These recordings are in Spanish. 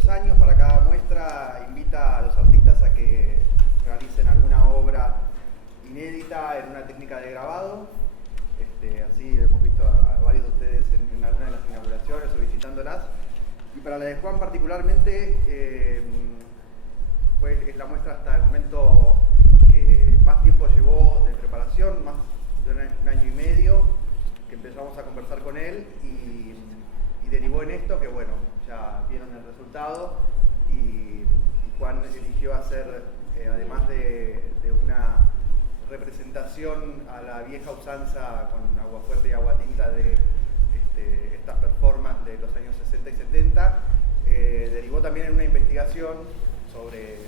2 años, para cada muestra invita a los artistas a que realicen alguna obra inédita en una técnica de grabado. Así hemos visto a varios de ustedes en alguna de las inauguraciones o visitándolas. Y para la de Juan particularmente, es la muestra hasta el momento que más tiempo llevó de preparación, más de un año y medio, que empezamos a conversar con él y derivó en esto, que bueno, ya vieron el resultado y Juan eligió hacer, además de una representación a la vieja usanza con agua fuerte y agua tinta de estas performances de los años 60 y 70, derivó también en una investigación sobre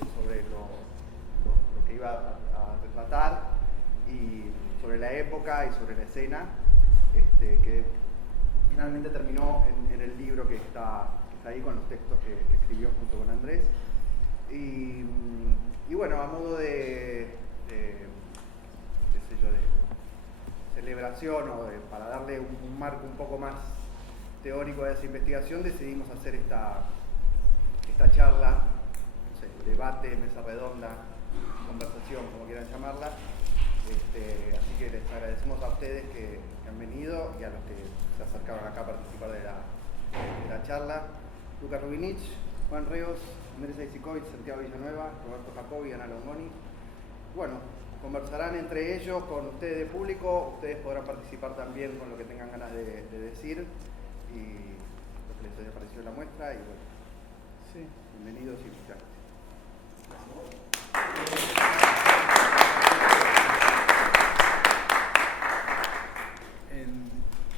lo que iba a retratar y sobre la época y sobre la escena, que finalmente terminó en el libro que está ahí con los textos que escribió junto con Andrés. Y bueno, a modo de celebración o para darle un marco un poco más teórico a esa investigación, decidimos hacer esta charla, no sé, debate, mesa redonda, conversación, como quieran llamarla. Así que les agradecemos a ustedes que han venido y a los que se acercaron acá a participar de la charla. Lucas Rubinich, Juan Reos, Andrés Aizikovic, Santiago Villanueva, Roberto Jacobi y Ana Longoni. Bueno, conversarán entre ellos con ustedes de público, ustedes podrán participar también con lo que tengan ganas de decir y lo que les haya parecido la muestra. Y bueno, sí, bienvenidos y muchas gracias.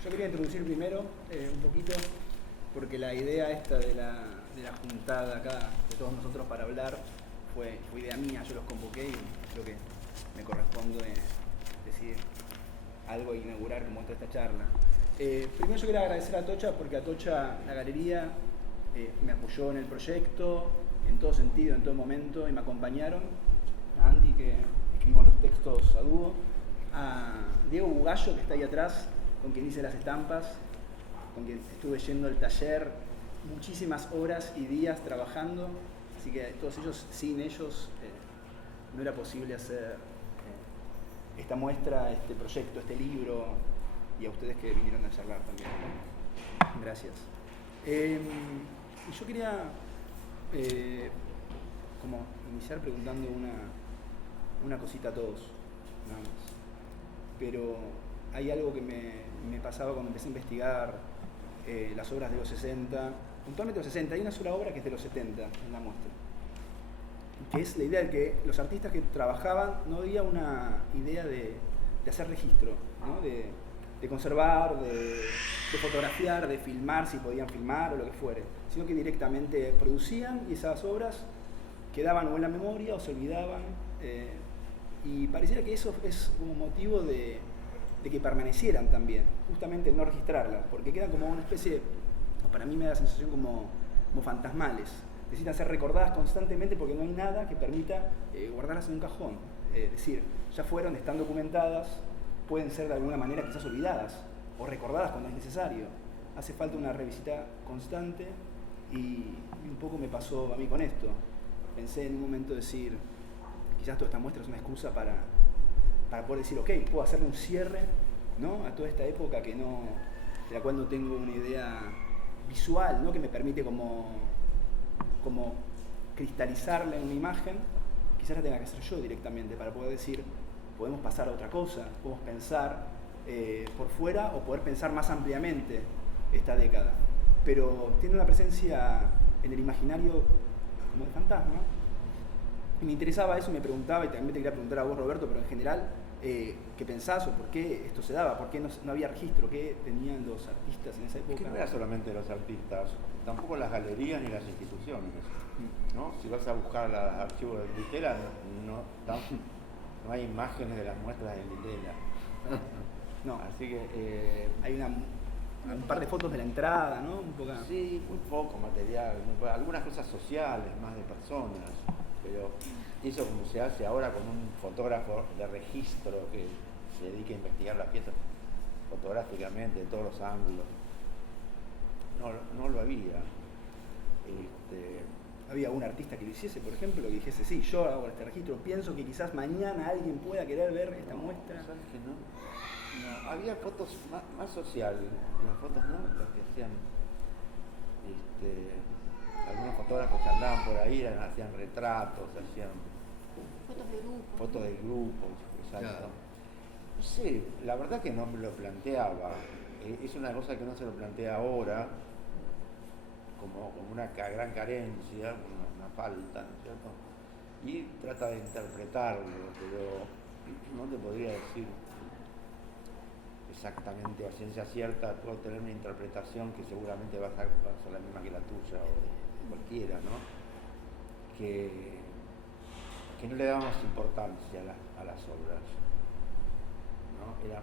Yo quería introducir primero un poquito, porque la idea esta de la juntada acá de todos nosotros para hablar fue idea mía, yo los convoqué y creo que me corresponde decir algo e inaugurar como esta charla. Primero yo quería agradecer a Atocha, porque Atocha, la galería, me apoyó en el proyecto, en todo sentido, en todo momento, y me acompañaron. A Andy, que escribimos los textos a dúo, a Diego Bugallo, que está ahí atrás, con quien hice las estampas, con quien estuve yendo al taller muchísimas horas y días trabajando, así que todos ellos, sin ellos, no era posible hacer esta muestra, este proyecto, este libro, y a ustedes que vinieron a charlar también. Gracias. Y yo quería como iniciar preguntando una cosita a todos, nada más. Pero hay algo que me pasaba cuando empecé a investigar las obras de los 60, puntualmente los 60, hay una sola obra que es de los 70 en la muestra, que es la idea de que los artistas que trabajaban no había una idea de hacer registro, ¿no? de conservar, de fotografiar, de filmar si podían filmar o lo que fuere, sino que directamente producían y esas obras quedaban o en la memoria o se olvidaban, y pareciera que eso es un motivo de que permanecieran también, justamente no registrarlas, porque quedan como una especie, o para mí me da la sensación como fantasmales, necesitan ser recordadas constantemente porque no hay nada que permita guardarlas en un cajón, es decir, ya fueron, están documentadas, pueden ser de alguna manera quizás olvidadas o recordadas cuando es necesario, hace falta una revisita constante y un poco me pasó a mí con esto, pensé en un momento decir, quizás toda esta muestra es una excusa para poder decir, ok, puedo hacerle un cierre, ¿no?, a toda esta época de la cual no tengo una idea visual, ¿no?, que me permite como cristalizarla en una imagen, quizás la tenga que hacer yo directamente para poder decir, podemos pasar a otra cosa, podemos pensar por fuera o poder pensar más ampliamente esta década. Pero tiene una presencia en el imaginario como de fantasma. Y me interesaba eso, me preguntaba, y también te quería preguntar a vos, Roberto, pero en general, ¿qué pensás o por qué esto se daba? ¿Por qué no había registro? ¿Qué tenían los artistas en esa época? Es que no era solamente los artistas, tampoco las galerías ni las instituciones, ¿no? Si vas a buscar los archivos de Ditela, no hay imágenes de las muestras de Ditela. No, así que hay un par de fotos de la entrada, ¿no? Un poco. Sí, muy poco material, algunas cosas sociales, más de personas, pero eso como se hace ahora con un fotógrafo de registro que se dedique a investigar las piezas fotográficamente de todos los ángulos. No lo había. había un artista que lo hiciese, por ejemplo, que dijese, sí, yo hago este registro, pienso que quizás mañana alguien pueda querer ver esta muestra? ¿Sabes que no? No, había fotos más sociales, las fotos no, las que hacían algunos fotógrafos que andaban por ahí hacían retratos, hacían fotos de grupos, exacto. Claro. No sé, la verdad que no me lo planteaba. Es una cosa que no se lo plantea ahora, como una gran carencia, una falta, ¿no es cierto? Y trata de interpretarlo, pero no te podría decir exactamente a ciencia cierta. Puedo tener una interpretación que seguramente va a ser la misma que la tuya o cualquiera, ¿no? Que no le damos importancia a las obras, ¿no? Era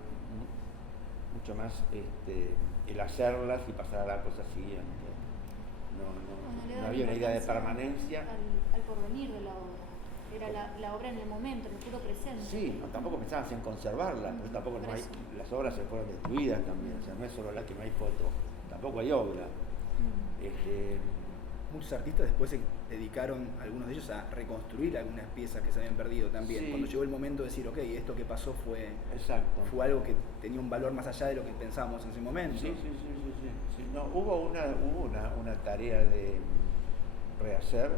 mucho más el hacerlas y pasar a la cosa siguiente. No había una idea de permanencia. Al porvenir de la obra. Era la obra en el momento, en el puro presente. Sí, tampoco pensabas en conservarla, pero tampoco no hay, las obras se fueron destruidas también, o sea, no es solo la que no hay foto, tampoco hay obra. Muchos artistas después se dedicaron, algunos de ellos, a reconstruir algunas piezas que se habían perdido también. Sí. Cuando llegó el momento de decir, ok, esto que pasó fue algo que tenía un valor más allá de lo que pensábamos en ese momento. Sí. No, hubo una tarea de rehacer,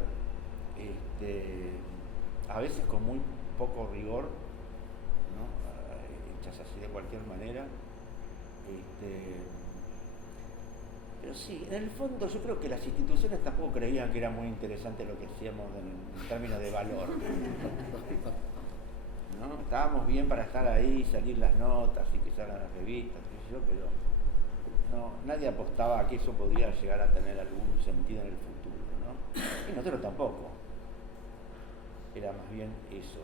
a veces con muy poco rigor, ¿no? Hechas así de cualquier manera. Pero sí, en el fondo yo creo que las instituciones tampoco creían que era muy interesante lo que hacíamos en términos de valor. ¿No? Estábamos bien para estar ahí, salir las notas y que salgan las revistas, qué sé yo, pero no, nadie apostaba a que eso podría llegar a tener algún sentido en el futuro, ¿no? Y nosotros tampoco. Era más bien eso.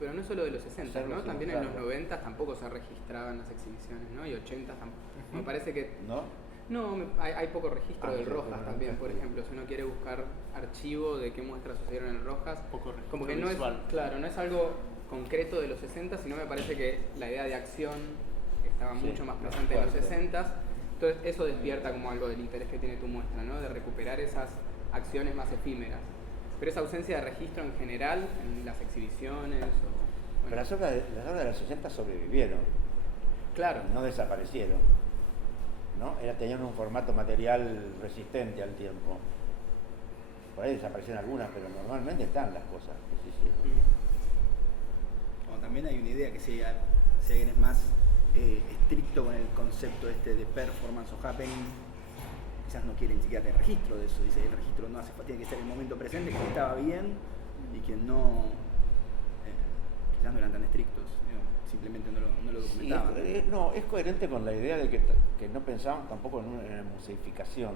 Pero no solo de los 60, ¿no? También en los 90 tampoco se registraban las exhibiciones, ¿no? Y 80 tampoco. Me parece que... ¿No? No, hay poco registro del sí, Rojas también, por ejemplo. Si uno quiere buscar archivo de qué muestras sucedieron en el Rojas, Poco registro como que no visual. no es algo concreto de los 60, sino me parece que la idea de acción estaba mucho más presente en los 60. Entonces eso despierta como algo del interés que tiene tu muestra, ¿no? De recuperar esas acciones más efímeras. Pero esa ausencia de registro en general, en las exhibiciones... Pero las obras de los 60 sobrevivieron. Claro. No desaparecieron. ¿No? Tenían un formato material resistente al tiempo. Por ahí desaparecieron algunas, pero normalmente están las cosas que se hicieron. O también hay una idea que si alguien es más estricto con el concepto de performance o happening, quizás no quiere ni siquiera tener registro de eso. Dice, el registro no hace falta, tiene que ser el momento presente, que estaba bien y que no, quizás no eran tan estrictos, simplemente no lo documentaban. Sí, no, es coherente con la idea de que no pensábamos tampoco en una museificación.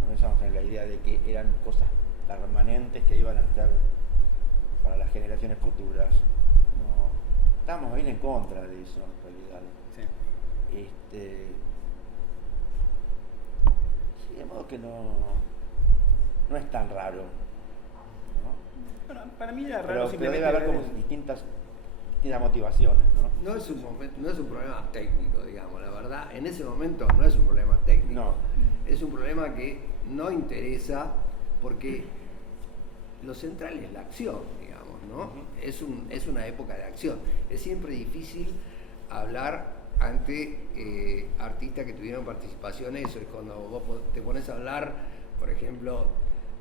No pensábamos en la idea de que eran cosas permanentes que iban a estar para las generaciones futuras. No, estábamos bien en contra de eso, en realidad. Sí. Sí, de modo que no es tan raro, ¿no? Bueno, para mí era raro Pero simplemente debe haber ver como distintas motivaciones, ¿no? No es un problema técnico, digamos, la verdad. En ese momento no es un problema técnico. No. Es un problema que no interesa porque lo central es la acción, digamos, ¿no? Es una época de acción. Es siempre difícil hablar ante artistas que tuvieron participación en eso. Es cuando vos te pones a hablar, por ejemplo,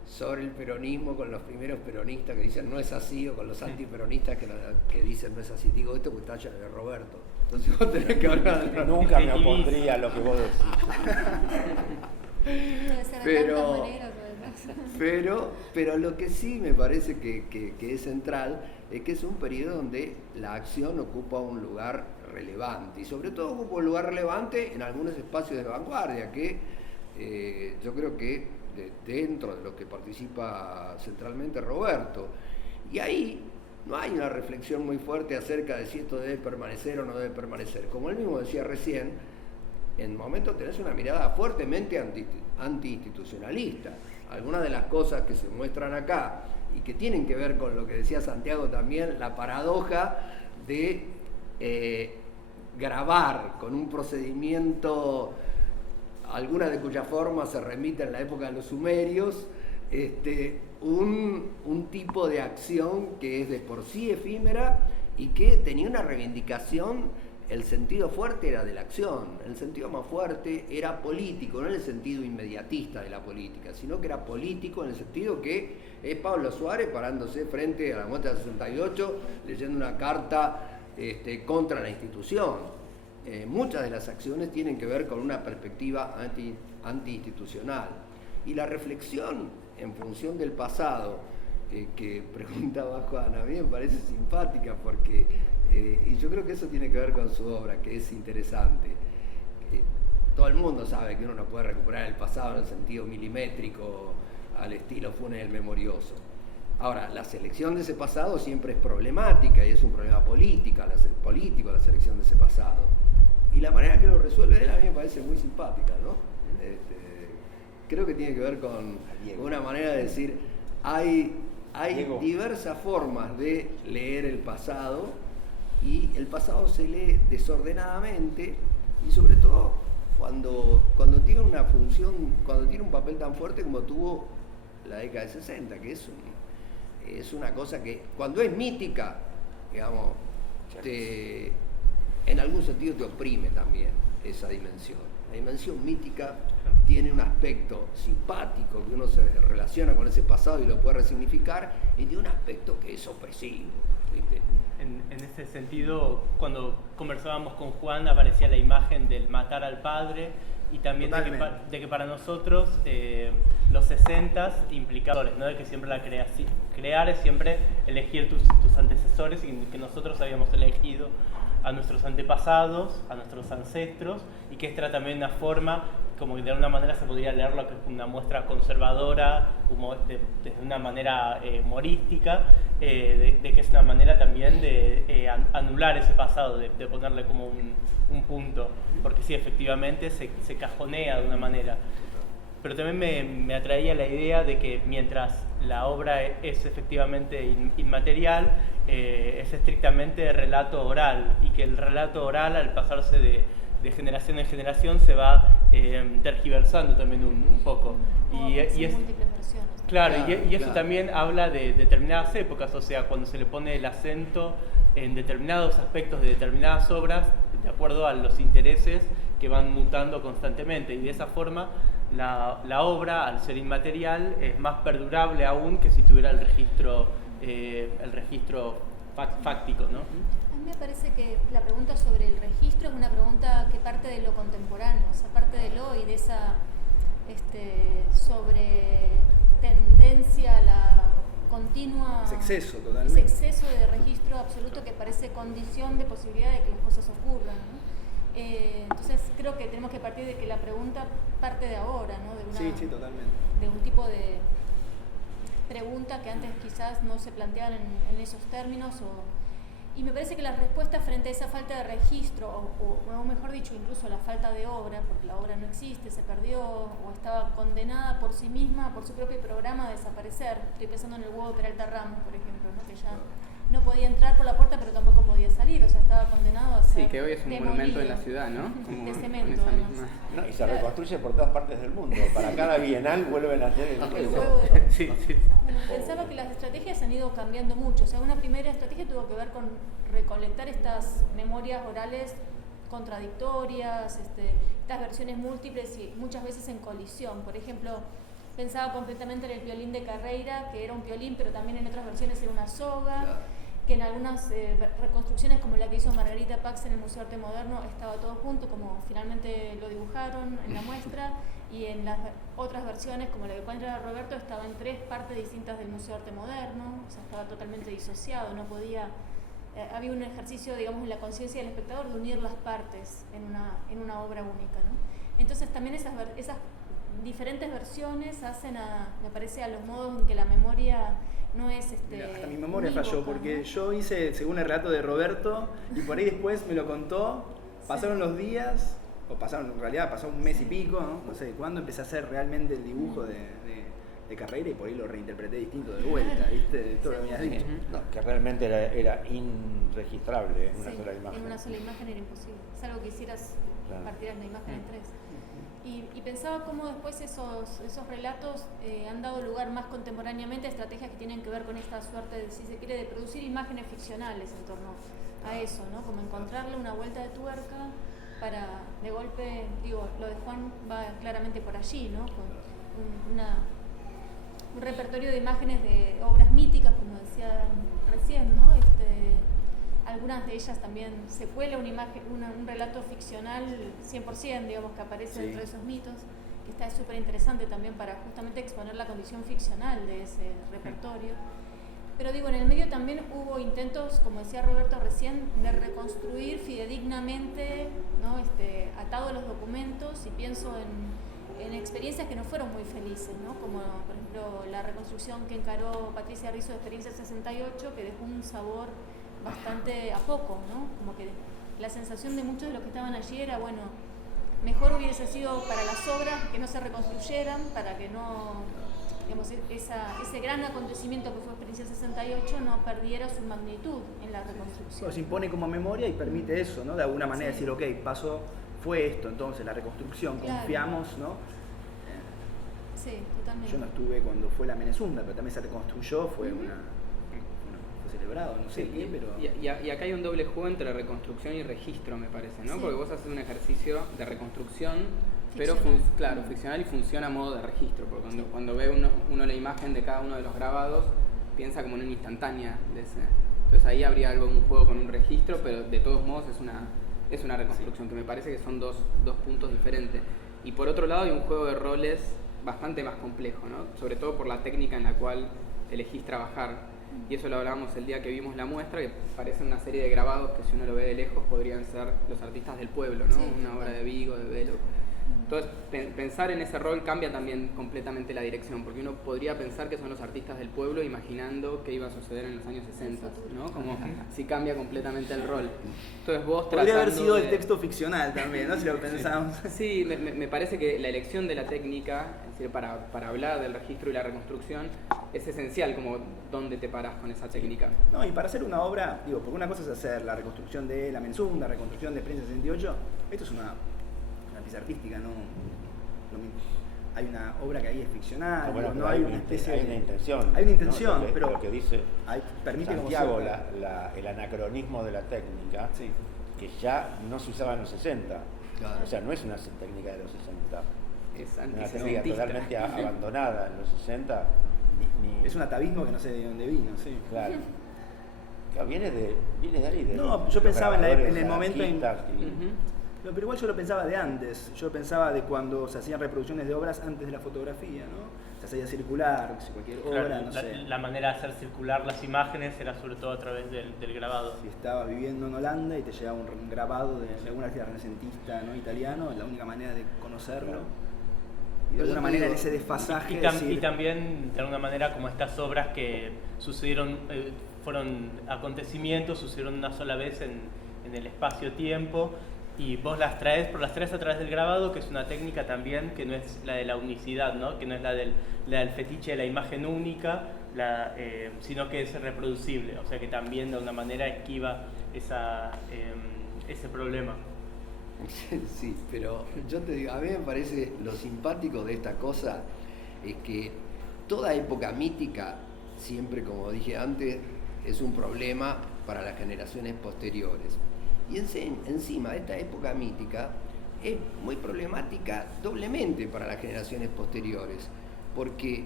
sobre el peronismo con los primeros peronistas que dicen no es así, o con los antiperonistas que dicen no es así. Digo esto porque está ya de Roberto. Entonces vos tenés que hablar de... Nunca me opondría a lo que vos decís. Puede ser de tantas maneras, además. Pero lo que sí me parece que es central es que es un periodo donde la acción ocupa un lugar relevante, y sobre todo ocupa un lugar relevante en algunos espacios de vanguardia que yo creo que dentro de lo que participa centralmente Roberto. Y ahí no hay una reflexión muy fuerte acerca de si esto debe permanecer o no debe permanecer. Como él mismo decía recién, en momentos tenés una mirada fuertemente anti-institucionalista. Algunas de las cosas que se muestran acá y que tienen que ver con lo que decía Santiago también, la paradoja de grabar con un procedimiento algunas de cuyas formas se remiten a la época de los sumerios, un tipo de acción que es de por sí efímera y que tenía una reivindicación. El sentido fuerte era de la acción, el sentido más fuerte era político, no en el sentido inmediatista de la política, sino que era político en el sentido que es Pablo Suárez parándose frente a la muestra del 68, leyendo una carta contra la institución. Muchas de las acciones tienen que ver con una perspectiva antiinstitucional. Y la reflexión en función del pasado, que preguntaba Juan, a mí me parece simpática porque... y yo creo que eso tiene que ver con su obra, que es interesante. Todo el mundo sabe que uno no puede recuperar el pasado en el sentido milimétrico al estilo Funes el Memorioso. Ahora, la selección de ese pasado siempre es problemática y es un problema político la selección de ese pasado. Y la manera que lo resuelve él a mí me parece muy simpática, ¿no? Creo que tiene que ver con una manera de decir, hay diversas formas de leer el pasado. Y el pasado se lee desordenadamente y sobre todo cuando tiene una función, cuando tiene un papel tan fuerte como tuvo la década de 60, que es una cosa que cuando es mítica, digamos, en algún sentido te oprime también esa dimensión. La dimensión mítica tiene un aspecto simpático, que uno se relaciona con ese pasado y lo puede resignificar, y tiene un aspecto que es opresivo, ¿viste? En ese sentido, cuando conversábamos con Juan, aparecía la imagen del matar al padre y también de que para nosotros los 60 implicadores, ¿no? De que siempre crear es siempre elegir tus antecesores y que nosotros habíamos elegido a nuestros antepasados, a nuestros ancestros, y que esta era también una forma, como que de alguna manera se podría leerlo que es una muestra conservadora, desde una manera humorística, de que es una manera también de anular ese pasado, de ponerle como un punto, porque sí, efectivamente se cajonea de una manera. Pero también me atraía la idea de que mientras la obra es efectivamente inmaterial, es estrictamente relato oral, y que el relato oral, al pasarse de generación en generación, se va tergiversando también un poco. Y es múltiples versiones. Claro, y eso claro. también habla de determinadas épocas, o sea, cuando se le pone el acento en determinados aspectos de determinadas obras, de acuerdo a los intereses que van mutando constantemente, y de esa forma la obra, al ser inmaterial, es más perdurable aún que si tuviera el registro fáctico, ¿no? A mí me parece que la pregunta sobre el registro es una pregunta que parte de lo contemporáneo, o sea, parte del hoy, de esa sobre tendencia a la continua... Ese exceso, totalmente. Ese exceso de registro absoluto que parece condición de posibilidad de que las cosas ocurran, ¿no? Entonces creo que tenemos que partir de que la pregunta parte de ahora, ¿no? Sí, totalmente. De un tipo de pregunta que antes quizás no se planteaban en esos términos, y me parece que la respuesta frente a esa falta de registro, o mejor dicho, incluso la falta de obra, porque la obra no existe, se perdió, o estaba condenada por sí misma, por su propio programa a desaparecer. Estoy pensando en el huevo de Peralta Ramos, por ejemplo, ¿no? Que ya no podía entrar por la puerta, pero tampoco podía salir, o sea, estaba condenado a ser Sí, que hoy es un demolido. monumento en la ciudad, ¿no? Como De con cemento, esa además. misma... No, y se reconstruye por todas partes del mundo. Para cada bienal vuelven a hacer el El huevo. huevo de Sí. Bueno, pensaba que las estrategias han ido cambiando mucho. O sea, una primera estrategia tuvo que ver con recolectar estas memorias orales contradictorias, estas versiones múltiples y muchas veces en colisión. Por ejemplo, pensaba completamente en el piolín de Carreira, que era un piolín, pero también en otras versiones era una soga. Claro. Que en algunas reconstrucciones, como la que hizo Margarita Pax en el Museo de Arte Moderno, estaba todo junto, como finalmente lo dibujaron en la muestra, y en las otras versiones, como la que encuentra Roberto, estaba en 3 partes distintas del Museo de Arte Moderno, o sea, estaba totalmente disociado, no podía... había un ejercicio, digamos, en la conciencia del espectador de unir las partes en una obra única, ¿no? Entonces también esas diferentes versiones hacen, me parece, a los modos en que la memoria no es Mira, hasta mi memoria unívoca, falló, porque ¿no? yo hice según el relato de Roberto y por ahí después me lo contó, pasaron los días, en realidad pasó un mes y pico, no sé cuándo empecé a hacer realmente el dibujo de Carreira, y por ahí lo reinterpreté distinto de vuelta, ¿viste? Todo lo que me habías dicho. No, que realmente era irregistrable en una Sí, sola imagen. en una sola imagen era imposible, salvo que hicieras, Claro. partieras la imagen en 3. Y pensaba cómo después esos relatos han dado lugar más contemporáneamente a estrategias que tienen que ver con esta suerte, de, si se quiere, de producir imágenes ficcionales en torno a eso, ¿no? Como encontrarle una vuelta de tuerca para, de golpe, digo, lo de Juan va claramente por allí, ¿no? Con un repertorio de imágenes de obras míticas, como decía recién, ¿no? Algunas de ellas también se cuela un relato ficcional 100%, digamos, que aparece dentro de esos mitos, que está súper interesante también para justamente exponer la condición ficcional de ese repertorio. Pero digo, en el medio también hubo intentos, como decía Roberto recién, de reconstruir fidedignamente, ¿no? Atado a los documentos, y pienso en experiencias que no fueron muy felices, ¿no? Como por ejemplo la reconstrucción que encaró Patricia Rizzo de Experiencia 68, que dejó un sabor bastante a poco, ¿no? Como que la sensación de muchos de los que estaban allí era, bueno, mejor hubiese sido para las obras que no se reconstruyeran, para que no, digamos, ese gran acontecimiento que fue Experiencia 68 no perdiera su magnitud en la reconstrucción. Bueno, se impone como memoria y permite eso, ¿no? De alguna manera decir, ok, fue esto, entonces la reconstrucción, claro. Confiamos, ¿no? Sí, totalmente. Yo no estuve cuando fue la Menezunda, pero también se reconstruyó, fue fue celebrado, no sé qué, pero... Y acá hay un doble juego entre reconstrucción y registro, me parece, ¿no? Sí. Porque vos haces un ejercicio de reconstrucción, pero ficcional y funciona a modo de registro, porque cuando ve uno la imagen de cada uno de los grabados, piensa como en una instantánea de ese. Entonces ahí habría un juego con un registro, pero de todos modos es una reconstrucción, que me parece que son dos puntos diferentes. Y por otro lado hay un juego de roles bastante más complejo, ¿no? Sobre todo por la técnica en la cual elegís trabajar. Y eso lo hablábamos el día que vimos la muestra, que parecen una serie de grabados que si uno lo ve de lejos podrían ser los artistas del pueblo, ¿no? Sí. Una obra de Vigo, de Velo. Entonces, pensar en ese rol cambia también completamente la dirección, porque uno podría pensar que son los artistas del pueblo imaginando qué iba a suceder en los años 60, ¿no? Como si cambia completamente el rol. Entonces vos podría haber sido el texto ficcional también, ¿no? Si lo pensamos. Sí, me parece que la elección de la técnica, es decir, para hablar del registro y la reconstrucción, es esencial, como dónde te parás con esa técnica. No, y para hacer una obra, digo, porque una cosa es hacer la reconstrucción de la Menezunda, la reconstrucción de Experiencia 68, esto es una pieza artística, no hay una obra que ahí es ficcional, no hay una especie hay una intención. Hay una intención, ¿no? pero lo que dice permite Santiago, el anacronismo de la técnica, sí, que ya no se usaba en los 60. Claro. O sea, no es una técnica de los 60. Es una técnica totalmente abandonada en los 60. Es un atavismo que no sé de dónde vino, sí. Claro. Viene de ahí. No, yo pensaba en el momento pero igual yo lo pensaba de antes, yo pensaba de cuando se hacían reproducciones de obras antes de la fotografía, ¿no? Se hacía circular, cualquier obra, claro, no sé. La manera de hacer circular las imágenes era sobre todo a través del grabado. Si estaba viviendo en Holanda y te llegaba un grabado de algún artista renacentista, ¿no? Italiano, la única manera de conocerlo. Y de alguna manera en ese desfasaje... Y también, de alguna manera, como estas obras que sucedieron, fueron acontecimientos, sucedieron una sola vez en el espacio-tiempo, y vos las traes a través del grabado, que es una técnica también que no es la de la unicidad, ¿no? Que no es la del fetiche de la imagen única, sino que es reproducible, o sea que también de alguna manera esquiva ese problema. Sí, pero yo te digo, a mí me parece lo simpático de esta cosa es que toda época mítica, siempre como dije antes, es un problema para las generaciones posteriores. Y encima esta época mítica es muy problemática doblemente para las generaciones posteriores, porque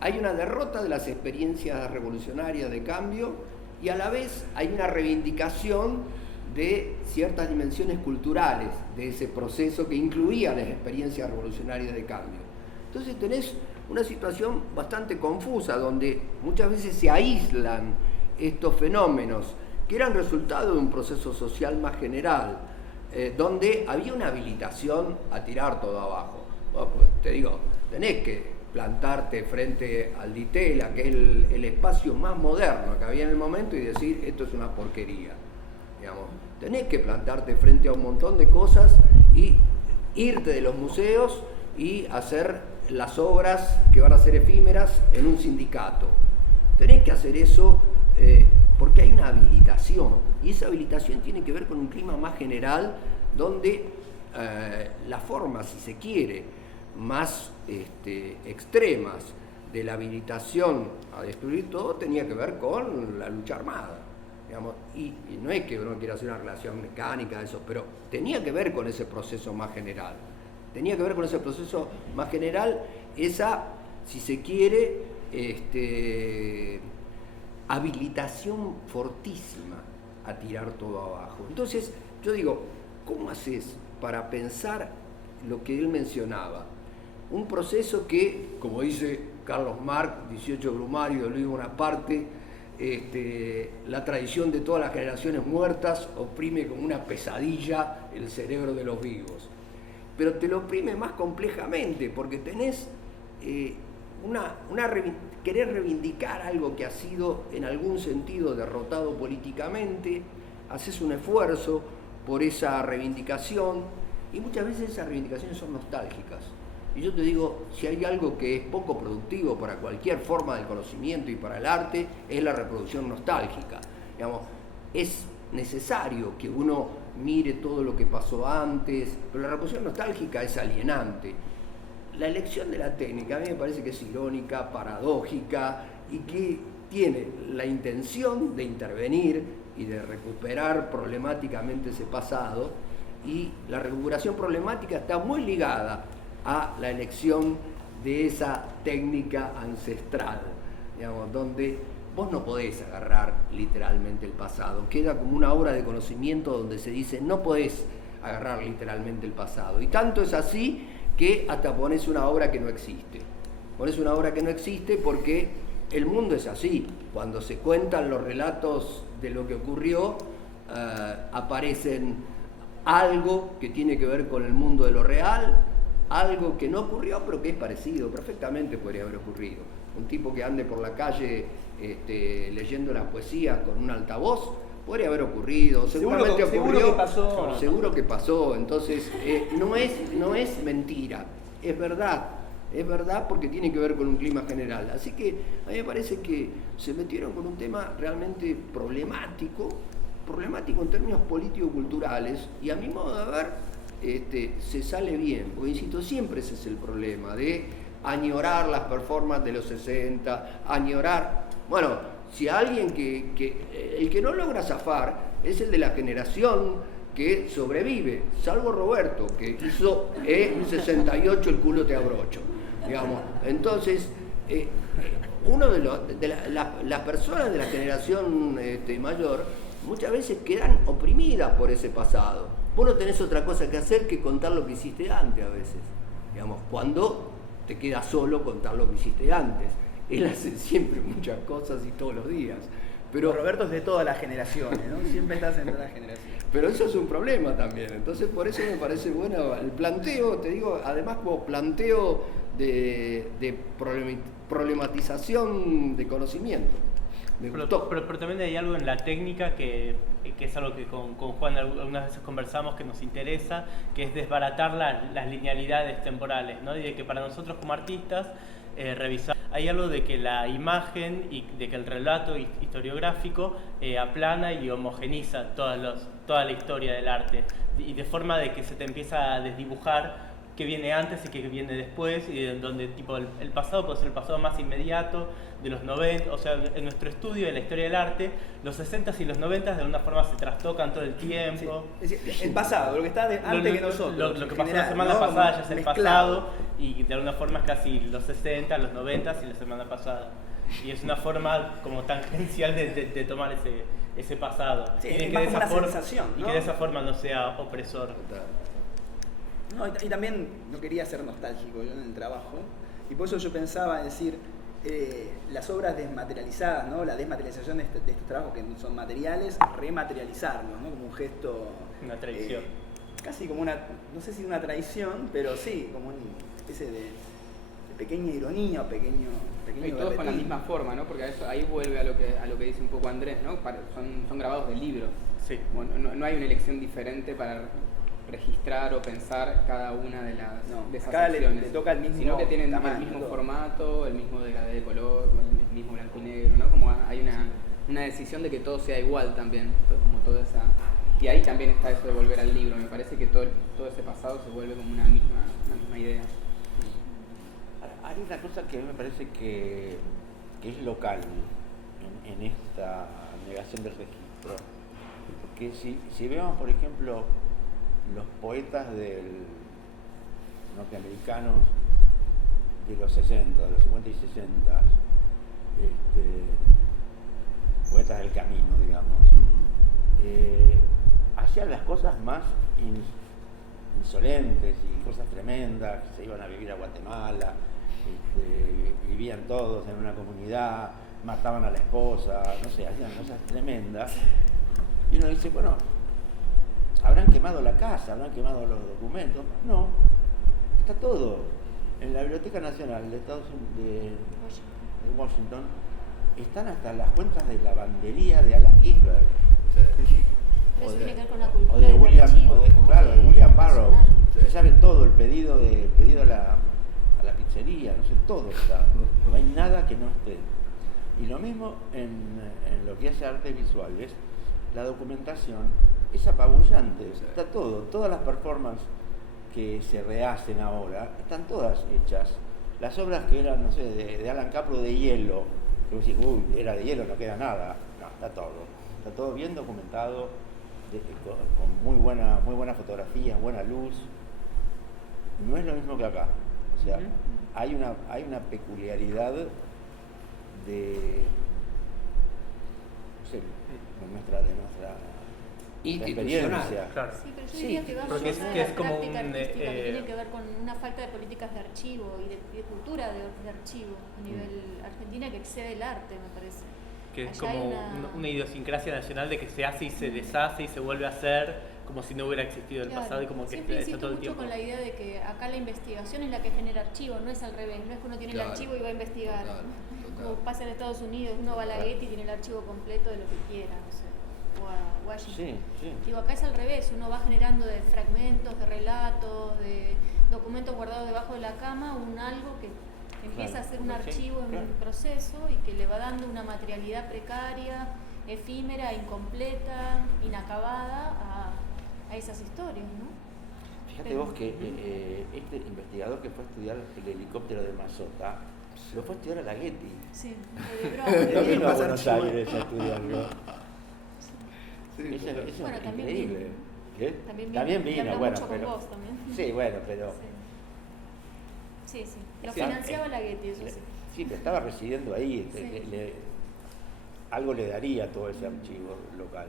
hay una derrota de las experiencias revolucionarias de cambio y a la vez hay una reivindicación de ciertas dimensiones culturales de ese proceso que incluía las experiencias revolucionarias de cambio. Entonces tenés una situación bastante confusa donde muchas veces se aíslan estos fenómenos que eran resultado de un proceso social más general, donde había una habilitación a tirar todo abajo. Bueno, pues, te digo, tenés que plantarte frente al Ditela, que es el espacio más moderno que había en el momento, y decir, esto es una porquería. Digamos, tenés que plantarte frente a un montón de cosas y irte de los museos y hacer las obras que van a ser efímeras en un sindicato. Tenés que hacer eso porque hay una habilitación, y esa habilitación tiene que ver con un clima más general donde las formas, si se quiere, más extremas de la habilitación a destruir todo tenía que ver con la lucha armada. Digamos, y no es que uno quiera hacer una relación mecánica de eso, pero tenía que ver con ese proceso más general. Tenía que ver con ese proceso más general, esa, si se quiere, habilitación fortísima a tirar todo abajo. Entonces, yo digo, ¿cómo haces para pensar lo que él mencionaba? Un proceso que, como dice Carlos Marx, 18 Brumario de Luis Bonaparte, la tradición de todas las generaciones muertas oprime como una pesadilla el cerebro de los vivos. Pero te lo oprime más complejamente, porque tenés querer reivindicar algo que ha sido en algún sentido derrotado políticamente, haces un esfuerzo por esa reivindicación, y muchas veces esas reivindicaciones son nostálgicas. Y yo te digo, si hay algo que es poco productivo para cualquier forma del conocimiento y para el arte, es la reproducción nostálgica. Digamos, es necesario que uno mire todo lo que pasó antes, pero la reproducción nostálgica es alienante. La elección de la técnica a mí me parece que es irónica, paradójica, y que tiene la intención de intervenir y de recuperar problemáticamente ese pasado, y la recuperación problemática está muy ligada a la elección de esa técnica ancestral, digamos, donde vos no podés agarrar literalmente el pasado. Queda como una obra de conocimiento donde se dice no podés agarrar literalmente el pasado. Y tanto es así que hasta pones una obra que no existe. Pones una obra que no existe porque el mundo es así. Cuando se cuentan los relatos de lo que ocurrió, aparecen algo que tiene que ver con el mundo de lo real, algo que no ocurrió pero que es parecido, perfectamente podría haber ocurrido. Un tipo que ande por la calle leyendo las poesías con un altavoz, podría haber ocurrido, seguramente ocurrió, seguro que pasó. Entonces no es mentira, es verdad porque tiene que ver con un clima general. Así que a mí me parece que se metieron con un tema realmente problemático en términos político-culturales, y a mi modo de ver se sale bien, porque insisto, siempre ese es el problema, de añorar las performances de los 60, bueno, si alguien el que no logra zafar es el de la generación que sobrevive, salvo Roberto, que hizo en 68 el culo te abrocho, digamos. Entonces, uno de las personas de la generación mayor muchas veces quedan oprimidas por ese pasado. Vos no tenés otra cosa que hacer que contar lo que hiciste antes a veces, digamos, cuando te queda solo contar lo que hiciste antes. Él hace siempre muchas cosas y todos los días. Pero Roberto es de todas las generaciones, ¿no? Siempre estás en todas las generaciones. Pero eso es un problema también. Entonces por eso me parece bueno el planteo, te digo, además como planteo de problematización de conocimiento. Me gustó. Pero también hay algo en la técnica que es algo que con Juan algunas veces conversamos, que nos interesa, que es desbaratar las linealidades temporales, ¿no? Y de que para nosotros como artistas revisar, hay algo de que la imagen y de que el relato historiográfico aplana y homogeniza toda la historia del arte, y de forma de que se te empieza a desdibujar qué viene antes y qué viene después, y de donde tipo el pasado puede ser el pasado más inmediato, de los 90, o sea, en nuestro estudio de la historia del arte, los 60s y los 90s de alguna forma se trastocan todo el tiempo. Sí. Es decir, el pasado, lo que está antes que nosotros. Lo que pasó la semana pasada ya es el pasado, y de alguna forma es casi los 60, los 90s y la semana pasada. Y es una forma como tangencial de tomar ese pasado. Sí, y es más como una sensación, ¿no? Y que de esa forma no sea opresor. No, y también no quería ser nostálgico yo en el trabajo, y por eso yo pensaba en decir, las obras desmaterializadas, ¿no? La desmaterialización de estos trabajos que son materiales, rematerializarlos, ¿no? Como un gesto... Una tradición. Casi como una, no sé si una traición, pero sí, como una especie de pequeña ironía, pequeño y todos con la misma forma, ¿no? Porque eso, ahí vuelve a lo que dice un poco Andrés, ¿no? Son grabados del libro. Sí. Bueno, no hay una elección diferente para registrar o pensar cada una de esas cada secciones, le toca el mismo, sino que tienen tamaño, el mismo todo. formato, el mismo degradé de color, el mismo blanco y negro, ¿no? Como hay una decisión de que todo sea igual también, como toda esa Y ahí también está eso de volver al libro. Me parece que todo ese pasado se vuelve como una misma idea. Hay una cosa que a mí me parece que es local en esta negación del registro. Porque si vemos, por ejemplo, los poetas norteamericanos de los 60, de los 50 y 60, poetas del camino, digamos, hacían las cosas más insolentes y cosas tremendas, se iban a vivir a Guatemala, vivían todos en una comunidad, mataban a la esposa, no sé, hacían cosas tremendas. Y uno dice, bueno, ¿habrán quemado la casa? ¿Habrán quemado los documentos? No, está todo. En la Biblioteca Nacional de Washington están hasta las cuentas de lavandería de Allen Ginsberg. Eso tiene que ver con la cultura o de del William, archivo, ¿no? claro, de William Burroughs. Nacional. Se sabe todo, el pedido a la pizzería, no sé, todo está. No hay nada que no esté. Y lo mismo en lo que hace artes visuales, la documentación es apabullante, está todo, todas las performances que se rehacen ahora, están todas hechas. Las obras que eran, no sé, de Alan Capro de hielo, que vos decís, uy, era de hielo, no queda nada. No, está todo bien documentado, con muy buena fotografía, buena luz. No es lo mismo que acá. O sea, hay una peculiaridad de nuestra experiencia. Claro. Sí, pero yo diría que va más porque allá de es la como práctica un, artística, que tiene que ver con una falta de políticas de archivo y de cultura de archivo a nivel Argentina que excede el arte, me parece. Que es Allá hay como una idiosincrasia nacional de que se hace y se deshace y se vuelve a hacer como si no hubiera existido el pasado y como que siempre está insisto todo el mucho tiempo. con la idea de que acá la investigación es la que genera archivo, no es al revés, no es que uno tiene el archivo y va a investigar. Como pasa en Estados Unidos, uno va a la Getty y tiene el archivo completo de lo que quiera, no sé, o a Washington. Sí. Digo, acá es al revés, uno va generando de fragmentos, de relatos, de documentos guardados debajo de la cama, algo que empieza a ser un archivo en un proceso y que le va dando una materialidad precaria, efímera, incompleta, inacabada a esas historias, ¿no? Fíjate vos que este investigador que fue a estudiar el helicóptero de Mazota, lo fue a estudiar a la Getty. Sí, No de vino a Brown. Buenos Aires a estudiarlo. Sí, Eso es Bueno, también increíble. vino. ¿Qué? También vino, habla bueno, mucho con pero... vos también. Sí, bueno, pero... Sí. Lo Sí, financiaba la Getty, eso sí. Sí, pero estaba residiendo ahí. Sí. Algo le daría a todo ese archivo local.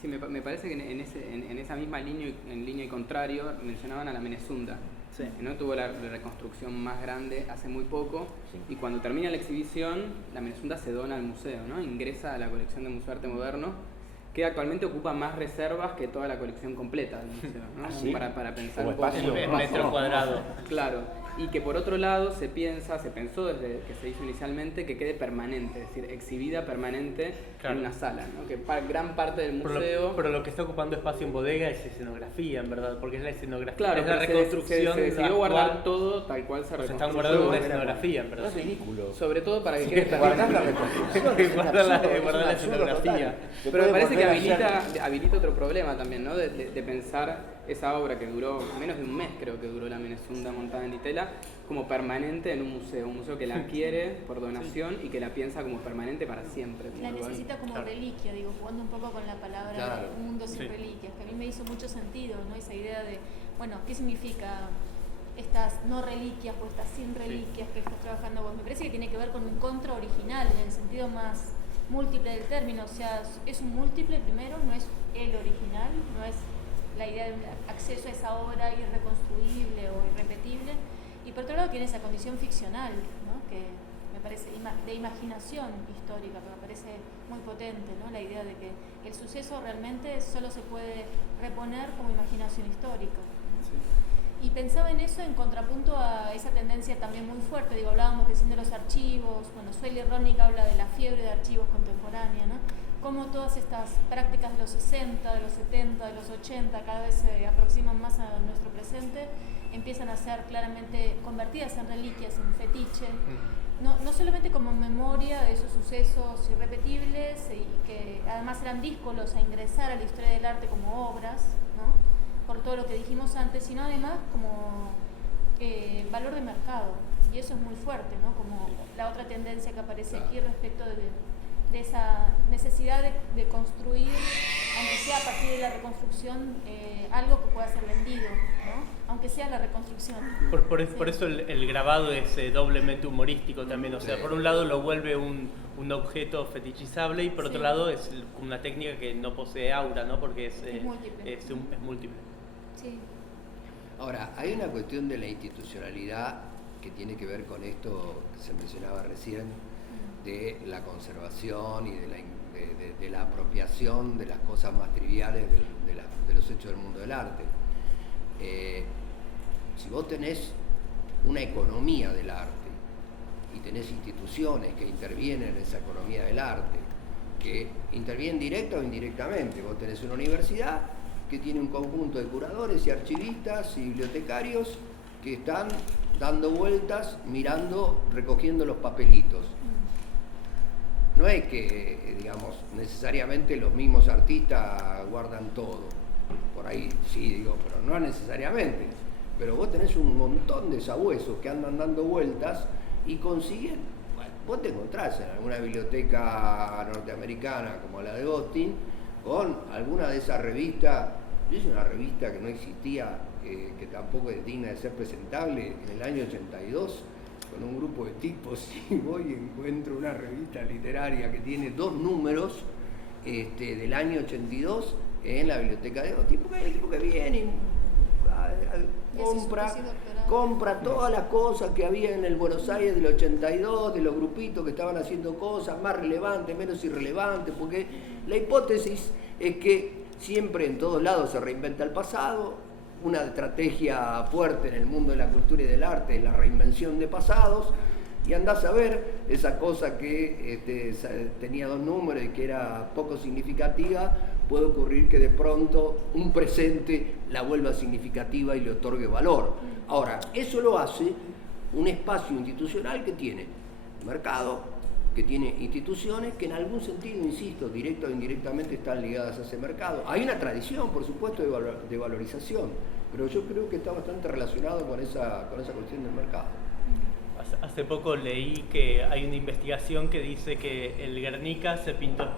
Sí, me parece que en esa misma línea, en línea y contrario, mencionaban a la Menezunda. Sí. ¿No? Tuvo la reconstrucción más grande hace muy poco, Sí. y cuando termina la exhibición, la Menezunda se dona al museo, ¿no? Ingresa a la colección del Museo de Arte Moderno, que actualmente ocupa más reservas que toda la colección completa del museo, ¿no? ¿Ah, sí? Para pensar Como un poco. espacio. En metro cuadrado. Claro, y que por otro lado se pensó desde que se hizo inicialmente que quede permanente, es decir, exhibida permanente Claro. en una sala, ¿no? Que gran parte del Pero museo... pero lo que está ocupando espacio en bodega es escenografía, en verdad, porque es la escenografía, Claro, es la pero reconstrucción. se decidió actual. guardar todo tal cual se Se reconstruyó. están guardando una escenografía, en verdad. Es ridículo. Sobre todo para que quede Guardar la reconstrucción. es un Guardar la- absurdo, es guardar un la absurdo escenografía. total. Se Pero me puede parece que volver a hacer- habilita otro problema también, ¿no? De pensar esa obra que duró menos de un mes, creo que duró la Menezunda montada en Ditela, como permanente en un museo que la adquiere por donación y que la piensa como permanente para siempre. La como algo- necesita como Claro. reliquia, digo, jugando un poco con la palabra Claro. de un mundo sin Sí. reliquias, que a mí me hizo mucho sentido, ¿no? Esa idea de, bueno, ¿qué significa estas no reliquias o estas sin reliquias que estás trabajando vos? Me parece que tiene que ver con un contra original, en el sentido más múltiple del término, o sea, es un múltiple primero, no es el original, no es la idea de un acceso a esa obra irreconstruible o irrepetible, y por otro lado tiene esa condición ficcional, ¿no? Que me parece de imaginación histórica, que me parece muy potente, ¿no? La idea de que el suceso realmente solo se puede reponer como imaginación histórica. Y pensaba en eso en contrapunto a esa tendencia también muy fuerte, digo, hablábamos recién de los archivos, bueno, Sueli Ronik habla de la fiebre de archivos contemporánea, ¿no? Cómo todas estas prácticas de los 60, de los 70, de los 80 cada vez se aproximan más a nuestro presente empiezan a ser claramente convertidas en reliquias, en fetiche. No solamente como memoria de esos sucesos irrepetibles y que además eran díscolos a ingresar a la historia del arte como obras, ¿no? Por todo lo que dijimos antes, sino además como valor de mercado. Y eso es muy fuerte, ¿no? Como la otra tendencia que aparece aquí respecto de esa necesidad de construir, aunque sea a partir de la reconstrucción, algo que pueda ser vendido, ¿no? Aunque sea la reconstrucción. Por eso el grabado es doblemente humorístico también, o sea, por un lado lo vuelve un objeto fetichizable y por otro lado es una técnica que no posee aura, ¿no? Porque es múltiple. Sí. Ahora, hay una cuestión de la institucionalidad que tiene que ver con esto que se mencionaba recién, de la conservación y de la apropiación de las cosas más triviales de los hechos del mundo del arte. Si vos tenés una economía del arte y tenés instituciones que intervienen en esa economía del arte, que intervienen directa o indirectamente, vos tenés una universidad que tiene un conjunto de curadores y archivistas y bibliotecarios que están dando vueltas, mirando, recogiendo los papelitos. No es que, digamos, necesariamente los mismos artistas guardan todo. Por ahí sí, digo, pero no necesariamente. Pero vos tenés un montón de sabuesos que andan dando vueltas y consiguen. Bueno, vos te encontrás en alguna biblioteca norteamericana como la de Austin con alguna de esas revistas. Yo hice una revista que no existía, que tampoco es digna de ser presentable, en el año 82. Con un grupo de tipos y voy y encuentro una revista literaria que tiene 2 números del año 82 en la biblioteca de Austin, porque hay el tipo que viene y compra todas las cosas que había en el Buenos Aires del 82, de los grupitos que estaban haciendo cosas más relevantes, menos irrelevantes, porque la hipótesis es que siempre en todos lados se reinventa el pasado. Una estrategia fuerte en el mundo de la cultura y del arte es la reinvención de pasados, y andás a ver esa cosa que tenía 2 números y que era poco significativa, puede ocurrir que de pronto un presente la vuelva significativa y le otorgue valor. Ahora, eso lo hace un espacio institucional que tiene mercado, que tiene instituciones que en algún sentido, insisto, directa o indirectamente están ligadas a ese mercado. Hay una tradición, por supuesto, de valorización, pero yo creo que está bastante relacionado con esa cuestión del mercado. Hace poco leí que hay una investigación que dice que el Guernica se pintó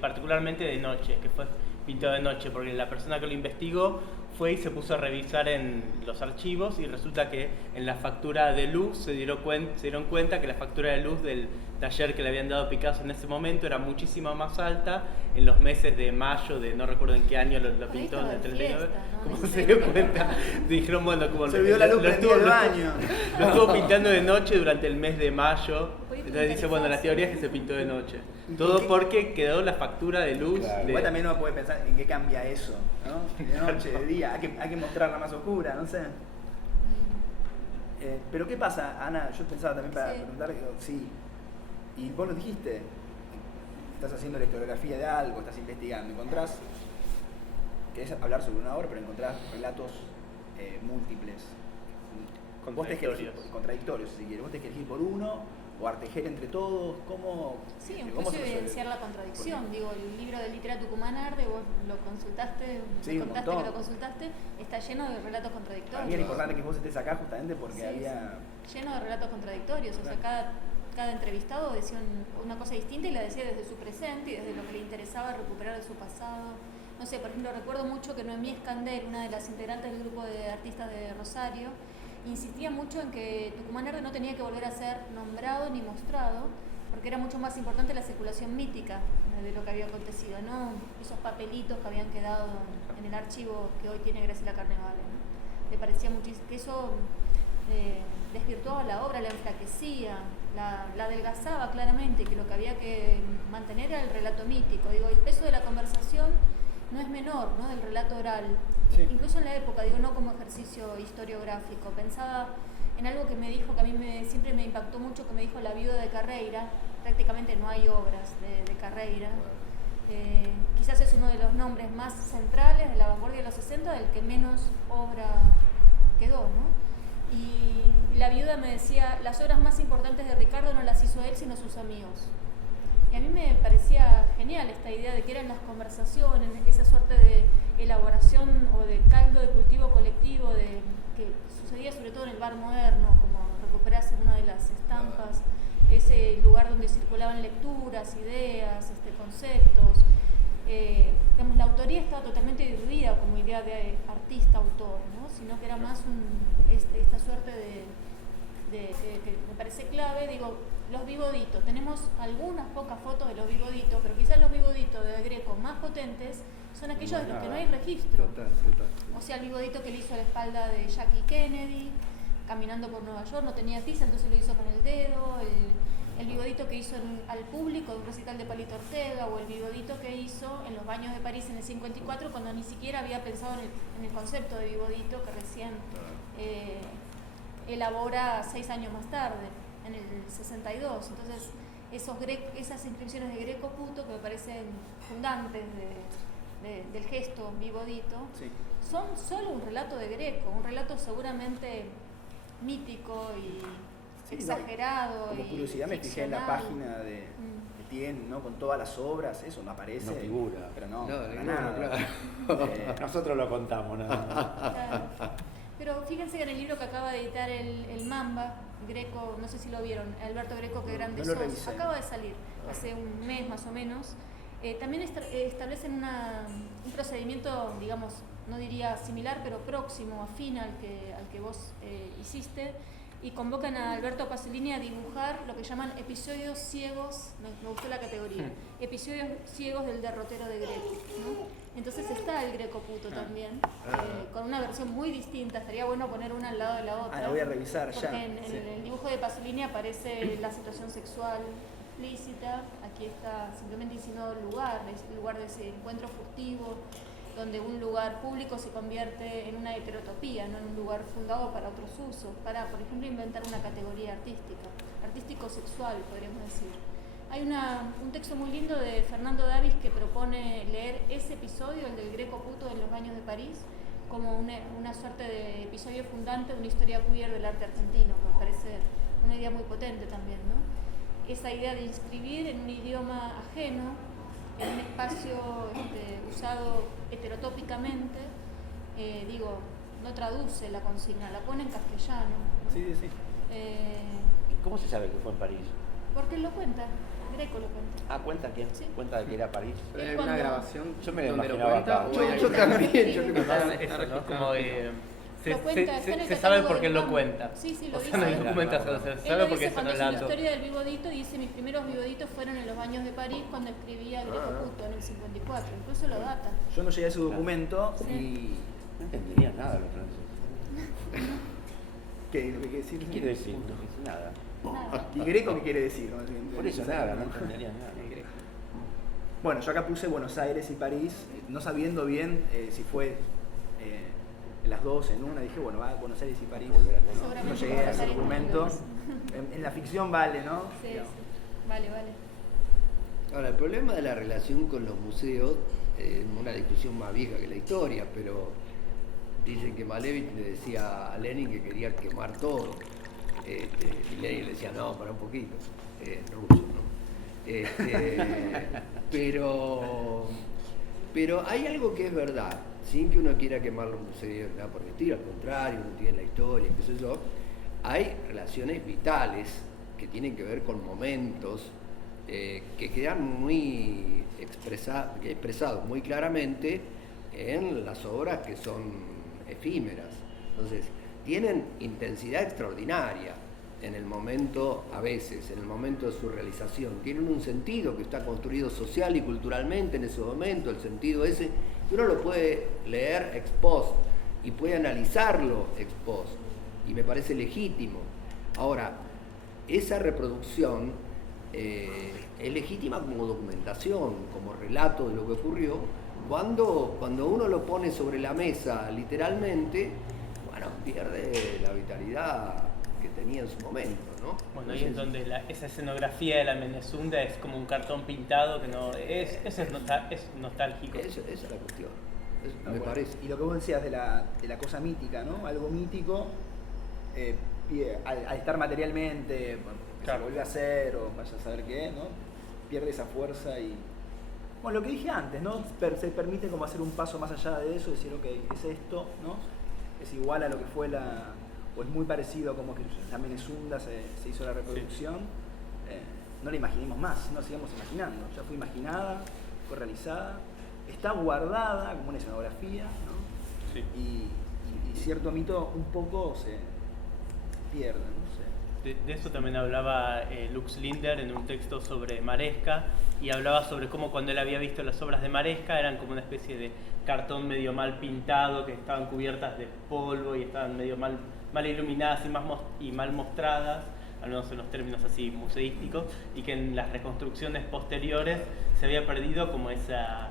particularmente de noche, que fue pintado de noche, porque la persona que lo investigó fue y se puso a revisar en los archivos y resulta que en la factura de luz se dieron cuenta que la factura de luz del taller que le habían dado a Picasso en ese momento era muchísimo más alta en los meses de mayo, de no recuerdo en qué año lo pintó, en el 39. ¿Cómo se dio cuenta? Dijeron, bueno, como se olvidó la luz prendida del baño. Lo estuvo pintando de noche durante el mes de mayo. Entonces dice, bueno, la teoría es que se pintó de noche. Todo porque quedó la factura de luz. Claro. Igual también uno puede pensar en qué cambia eso, ¿no? De noche, de día, hay que mostrarla más oscura, no sé. Pero ¿qué pasa, Ana? Yo pensaba también para preguntar, sí, y vos lo dijiste, estás haciendo la historiografía de algo, estás investigando, encontrás, querés hablar sobre una obra, pero encontrás relatos múltiples. Contradictorios, si quieres. Vos tenés que elegir por uno, o artejer entre todos, ¿cómo? Sí, incluso evidenciar la contradicción. Digo, el libro de Literatura Tucumán Arde, vos lo consultaste, sí, contaste que lo consultaste, está lleno de relatos contradictorios. Para mí era importante que vos estés acá justamente porque había... Lleno de relatos contradictorios, o sea, cada entrevistado decía una cosa distinta y la decía desde su presente y desde lo que le interesaba recuperar de su pasado. No sé, por ejemplo, recuerdo mucho que Noemí Escandel, una de las integrantes del grupo de artistas de Rosario, insistía mucho en que Tucumán Arde no tenía que volver a ser nombrado ni mostrado, porque era mucho más importante la circulación mítica de lo que había acontecido, ¿no? Esos papelitos que habían quedado en el archivo que hoy tiene Graciela Carnevale, ¿no? Le parecía muchísimo que eso desvirtuaba la obra, la enflaquecía, la adelgazaba claramente, que lo que había que mantener era el relato mítico. Digo, el peso de la conversación no es menor, ¿no? Del relato oral. Sí. Incluso en la época, digo, no como ejercicio historiográfico. Pensaba en algo que me dijo, que a mí siempre me impactó mucho, que me dijo la viuda de Carreira. Prácticamente no hay obras de Carreira. Quizás es uno de los nombres más centrales de la vanguardia de los 60, del que menos obra quedó, ¿no? Y la viuda me decía, las obras más importantes de Ricardo no las hizo él, sino sus amigos. Y a mí me parecía genial esta idea de que eran las conversaciones, esa suerte de elaboración o de caldo de cultivo colectivo que sucedía sobre todo en el bar moderno, como recuperarse en una de las estampas, ese lugar donde circulaban lecturas, ideas, conceptos. Digamos, la autoría estaba totalmente diluida como idea de artista-autor, ¿no? Sino que era más esta suerte que me parece clave. Digo, los bigoditos, tenemos algunas pocas fotos de los bigoditos, pero quizás los bigoditos de Greco más potentes son aquellos de los que no hay registro. Total. O sea, el bigodito que le hizo a la espalda de Jackie Kennedy, caminando por Nueva York, no tenía tiza, entonces lo hizo con el dedo, el bigodito que hizo al público de un recital de Palito Ortega, o el bigodito que hizo en los baños de París en el 54, cuando ni siquiera había pensado en el concepto de bigodito que recién elabora 6 años más tarde, en el 62. Entonces, esas inscripciones de Greco puto, que me parecen fundantes del gesto bigodito, Sí. son solo un relato de Greco, un relato seguramente mítico y Sí, exagerado. Como y curiosidad me fijé en la ficcional. página de Etienne, ¿no? Con todas las obras, eso no aparece. No figura. Pero no, No, para no, nada. claro. Nosotros lo contamos, nada más. Claro. Pero fíjense que en el libro que acaba de editar el Mamba, Greco, no sé si lo vieron, Alberto Greco, que grande no lo sos, revisé. acaba de salir, hace un mes más o menos. También establecen un procedimiento, digamos, no diría similar, pero próximo, afín al que vos hiciste, y convocan a Alberto Pasolini a dibujar lo que llaman episodios ciegos, me gustó la categoría, episodios ciegos del derrotero de Greco, ¿no? Entonces está el Greco puto también, con una versión muy distinta, estaría bueno poner una al lado de la otra. La voy a revisar porque ya. en Sí. el dibujo de Pasolini aparece la situación sexual explícita, aquí está simplemente insinuado el lugar de ese encuentro furtivo, donde un lugar público se convierte en una heterotopía, no en un lugar fundado para otros usos, para, por ejemplo, inventar una categoría artístico-sexual, podríamos decir. Hay un texto muy lindo de Fernando Davis que propone leer ese episodio, el del Greco puto en los baños de París, como una suerte de episodio fundante de una historia queer del arte argentino, que me parece una idea muy potente también, ¿no? Esa idea de inscribir en un idioma ajeno, en un espacio usado heterotópicamente, no traduce la consigna, la pone en castellano, ¿no? Sí. ¿Cómo se sabe que fue en París? Porque él lo cuenta, Greco lo cuenta. Ah, ¿cuenta quién? Sí. ¿Cuenta de que era París? ¿Pero hay ¿Y alguna cuando- grabación Yo me lo donde lo imaginaba cuenta? acá. ¿O Yo hay también, yo alguna- también. Eso, ¿no? registrado? Como Lo cuenta, está en el se sabe catálogo por qué del lo Mamba. cuenta. Sí, lo O dice. sea, no hay Él documentación, se lo sabe porque dice es un cuando hizo la relato. historia del bigodito, dice mis primeros bigoditos fueron en los baños de París cuando escribía Greco puto en el 54, incluso lo data. Yo no llegué a ese documento Sí. No entendería nada los franceses. ¿Qué ¿Qué quiere decir? No dice nada. Nada. ¿Y Greco qué quiere decir? Por eso nada, no entendería nada. Bueno, yo acá puse Buenos Aires y París, no sabiendo bien si fue las dos en una, dije, bueno, va Buenos Aires y París. No Seguramente llegué a ese pasar en documento. libros. En la ficción vale, ¿no? Sí, Digamos. sí. Vale. Ahora, el problema de la relación con los museos es una discusión más vieja que la historia, pero dicen que Malevich le decía a Lenin que quería quemar todo. Y Lenin le decía, no, para un poquito, en ruso, ¿no? Pero hay algo que es verdad, sin que uno quiera quemar los museos, nada por el estilo, al contrario, uno tiene la historia, qué sé yo, hay relaciones vitales que tienen que ver con momentos que quedan muy expresados muy claramente en las obras que son efímeras. Entonces, tienen intensidad extraordinaria en el momento, a veces, en el momento de su realización. Tienen un sentido que está construido social y culturalmente en ese momento, el sentido ese, que uno lo puede leer ex post y puede analizarlo ex post, y me parece legítimo. Ahora, esa reproducción es legítima como documentación, como relato de lo que ocurrió, cuando uno lo pone sobre la mesa literalmente, bueno, pierde la vitalidad que tenía en su momento, ¿no? Bueno, ahí es donde esa escenografía de la Menezunda es como un cartón pintado que no es nostálgico. Esa es la cuestión, me Bueno, parece. Y lo que vos decías de la cosa mítica, ¿no? Algo mítico al estar materialmente, que Claro. se vuelve a hacer o vaya a saber qué, ¿no? Pierde esa fuerza y... Bueno, lo que dije antes, ¿no? Se permite como hacer un paso más allá de eso, decir, ok, es esto, ¿no? Es igual a lo que fue o es muy parecido a como que la Menezunda se hizo la reproducción. No la imaginemos más, no sigamos imaginando. Ya fue imaginada, fue realizada, está guardada como una escenografía, ¿no? Sí. Y cierto mito un poco se pierde, no sé. De eso también hablaba Lux Linder en un texto sobre Maresca, y hablaba sobre cómo cuando él había visto las obras de Maresca eran como una especie de cartón medio mal pintado, que estaban cubiertas de polvo y estaban medio mal iluminadas y mal mostradas, al menos en los términos así museísticos, y que en las reconstrucciones posteriores se había perdido como esa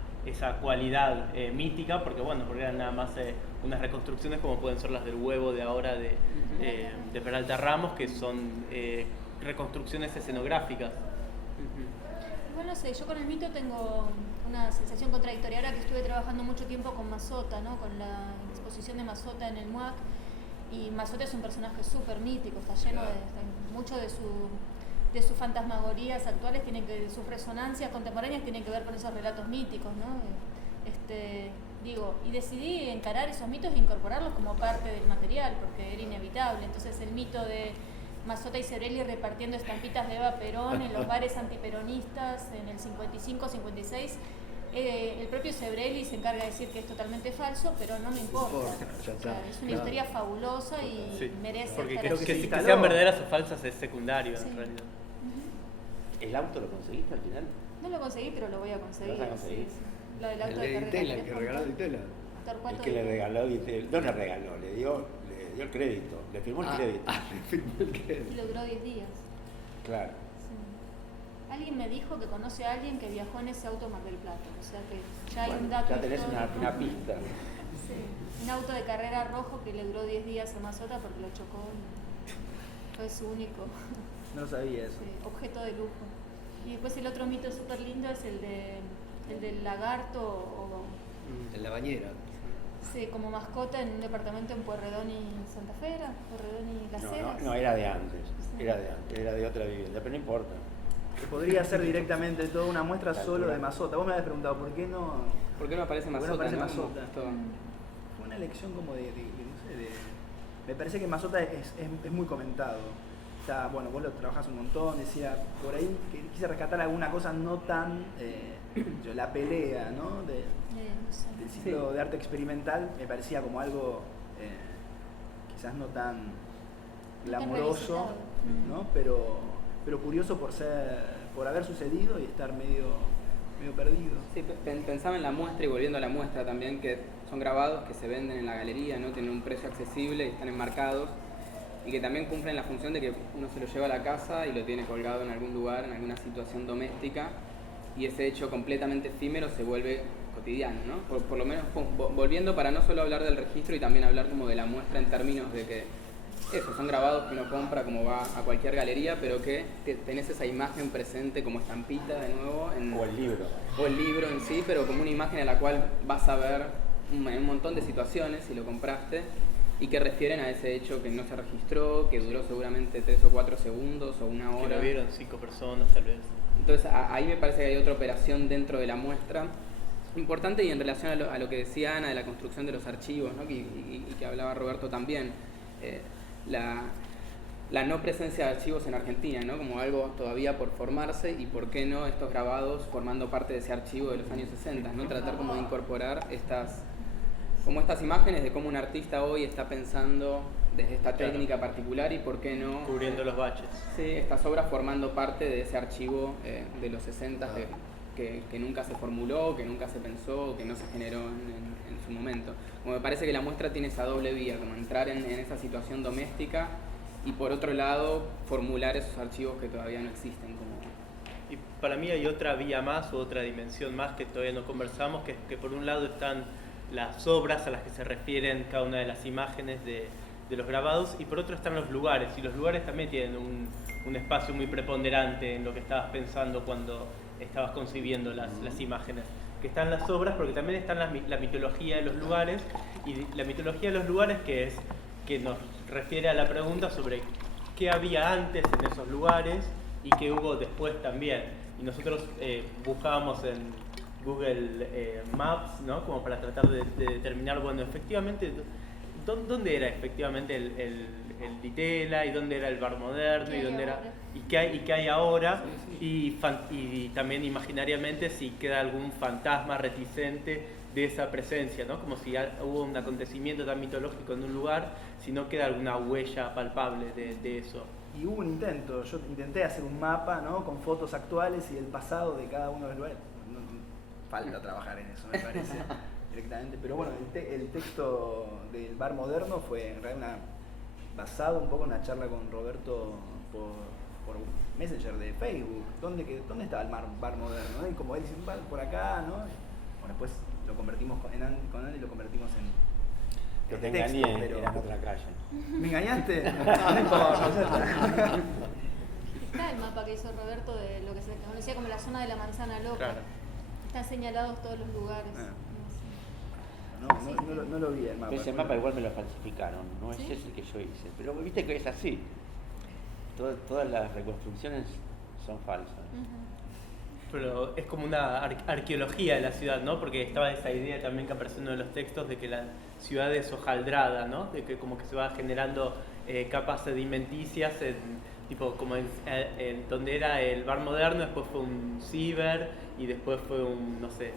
cualidad mítica, porque eran nada más unas reconstrucciones como pueden ser las del Huevo de ahora de Peralta Ramos, que son reconstrucciones escenográficas. Igual no sé, yo con el mito tengo una sensación contradictoria. Ahora que estuve trabajando mucho tiempo con Mazzotta, ¿no? Con la exposición de Mazzotta en el MUAC, y Mazzotta es un personaje súper mítico, está lleno mucho de sus fantasmagorías actuales, sus resonancias contemporáneas tienen que ver con esos relatos míticos, ¿no? Y decidí encarar esos mitos e incorporarlos como parte del material, porque era inevitable. Entonces el mito de Mazzotta y Sebrelli repartiendo estampitas de Eva Perón en los bares antiperonistas en el 55-56, el propio Sebrelli se encarga de decir que es totalmente falso, pero no me importa. Es una historia fabulosa y merece porque estar que allí. sean verdaderas o falsas es secundario Sí. en realidad. ¿El auto lo conseguiste al final? No lo conseguí, pero lo voy a conseguir. ¿Lo vas a conseguir? Sí. Lo del auto El de de carrera. Ditela, el que regaló Ditela. El que le regaló, no le regaló, le dio el crédito, le firmó el crédito. Le firmó el crédito. Y lo duró 10 días. Claro. Sí. Alguien me dijo que conoce a alguien que viajó en ese auto a Mar del Plata. O sea que ya hay Bueno, un dato. ya tenés histórico. una pista. Sí. Un auto de carrera rojo que le duró 10 días a Mazzotta porque lo chocó. Y fue su único No sabía eso. objeto de lujo. Y después el otro mito súper lindo es el del lagarto o En la bañera. sí, como mascota en un departamento en Pueyrredón y Santa Fe, ¿era? Pueyrredón y Las Heras. No, era de antes, era de otra vivienda, pero no importa. Que podría ser directamente toda una muestra Tal solo cual. de Mazzotta. Vos me habías preguntado por qué no aparece ¿Por qué Mazzotta? no aparece ¿no? Mazzotta? Esto- fue una elección como no sé, me parece que Mazzotta es muy comentado. Está, bueno, vos lo trabajás un montón, decía, por ahí que quise rescatar alguna cosa no tan, la pelea, ¿no? No sé. Del ciclo de arte experimental me parecía como algo quizás no tan glamoroso, revisitado. ¿no? Pero curioso por haber sucedido y estar medio perdido. Sí, pensaba en la muestra y volviendo a la muestra también, que son grabados que se venden en la galería, ¿no? Tienen un precio accesible y están enmarcados, y que también cumplen la función de que uno se lo lleva a la casa y lo tiene colgado en algún lugar, en alguna situación doméstica, y ese hecho completamente efímero se vuelve cotidiano, ¿no? Por lo menos volviendo para no solo hablar del registro y también hablar como de la muestra en términos de que eso, son grabados que uno compra como va a cualquier galería, pero que tenés esa imagen presente como estampita de nuevo O el libro. o el libro en sí, pero como una imagen en la cual vas a ver un montón de situaciones si lo compraste y que refieren a ese hecho que no se registró, que duró seguramente 3 o 4 segundos o una Que hora. lo vieron 5 personas tal vez. Entonces ahí me parece que hay otra operación dentro de la muestra importante, y en relación a lo que decía Ana de la construcción de los archivos, ¿no? y que hablaba Roberto también, la no presencia de archivos en Argentina, ¿no? Como algo todavía por formarse, y por qué no estos grabados formando parte de ese archivo de los años 60, ¿no? Tratar como de incorporar estas imágenes de cómo un artista hoy está pensando desde esta Claro. técnica particular, y por qué no Cubriendo los baches. sí, estas obras formando parte de ese archivo de los 60 que nunca se formuló, que nunca se pensó, que no se generó en su momento. Como me parece que la muestra tiene esa doble vía, como entrar en esa situación doméstica y por otro lado formular esos archivos que todavía no existen. Y para mí hay otra vía más, o otra dimensión más que todavía no conversamos, que por un lado están las obras a las que se refieren cada una de las imágenes de los grabados, y por otro están los lugares, y los lugares también tienen un espacio muy preponderante en lo que estabas pensando cuando estabas concibiendo las imágenes. Que están las obras, porque también están la mitología de los lugares, y la mitología de los lugares que nos refiere a la pregunta sobre qué había antes en esos lugares y qué hubo después también. Y nosotros buscábamos en Google Maps, ¿no? Como para tratar de determinar, bueno, efectivamente, ¿dónde era efectivamente el Ditela y dónde era el bar moderno y dónde era y qué hay ahora? Y también imaginariamente si queda algún fantasma reticente de esa presencia, ¿no? Como si hubo un acontecimiento tan mitológico en un lugar, si no queda alguna huella palpable de eso. Y hubo un intento, yo intenté hacer un mapa, ¿no? Con fotos actuales y del pasado de cada uno de los lugares. Falta trabajar en eso, me parece, directamente. Pero bueno, el texto del bar moderno fue en realidad basado un poco en una charla con Roberto por Messenger de Facebook. ¿Dónde estaba el bar moderno? ¿No? Y como él dice, por acá, ¿no? Bueno, después lo convertimos con él y lo convertimos en... Que te engañé, pero era en otra calle. ¿Me engañaste? No importa. Está el mapa que hizo Roberto de lo que se conocía como la zona de la manzana loca. Claro. Están señalados todos los lugares. No lo vi el mapa. Ese mapa igual me lo falsificaron, no es ¿Sí? ese que yo hice. Pero viste que es así. Todas las reconstrucciones son falsas. Pero es como una arqueología de la ciudad, ¿no? Porque estaba esa idea también que apareció en uno de los textos de que la ciudad es hojaldrada, ¿no? De que como que se va generando capas sedimenticias, tipo como en donde era el bar moderno, después fue un ciber y después fue un, no sé,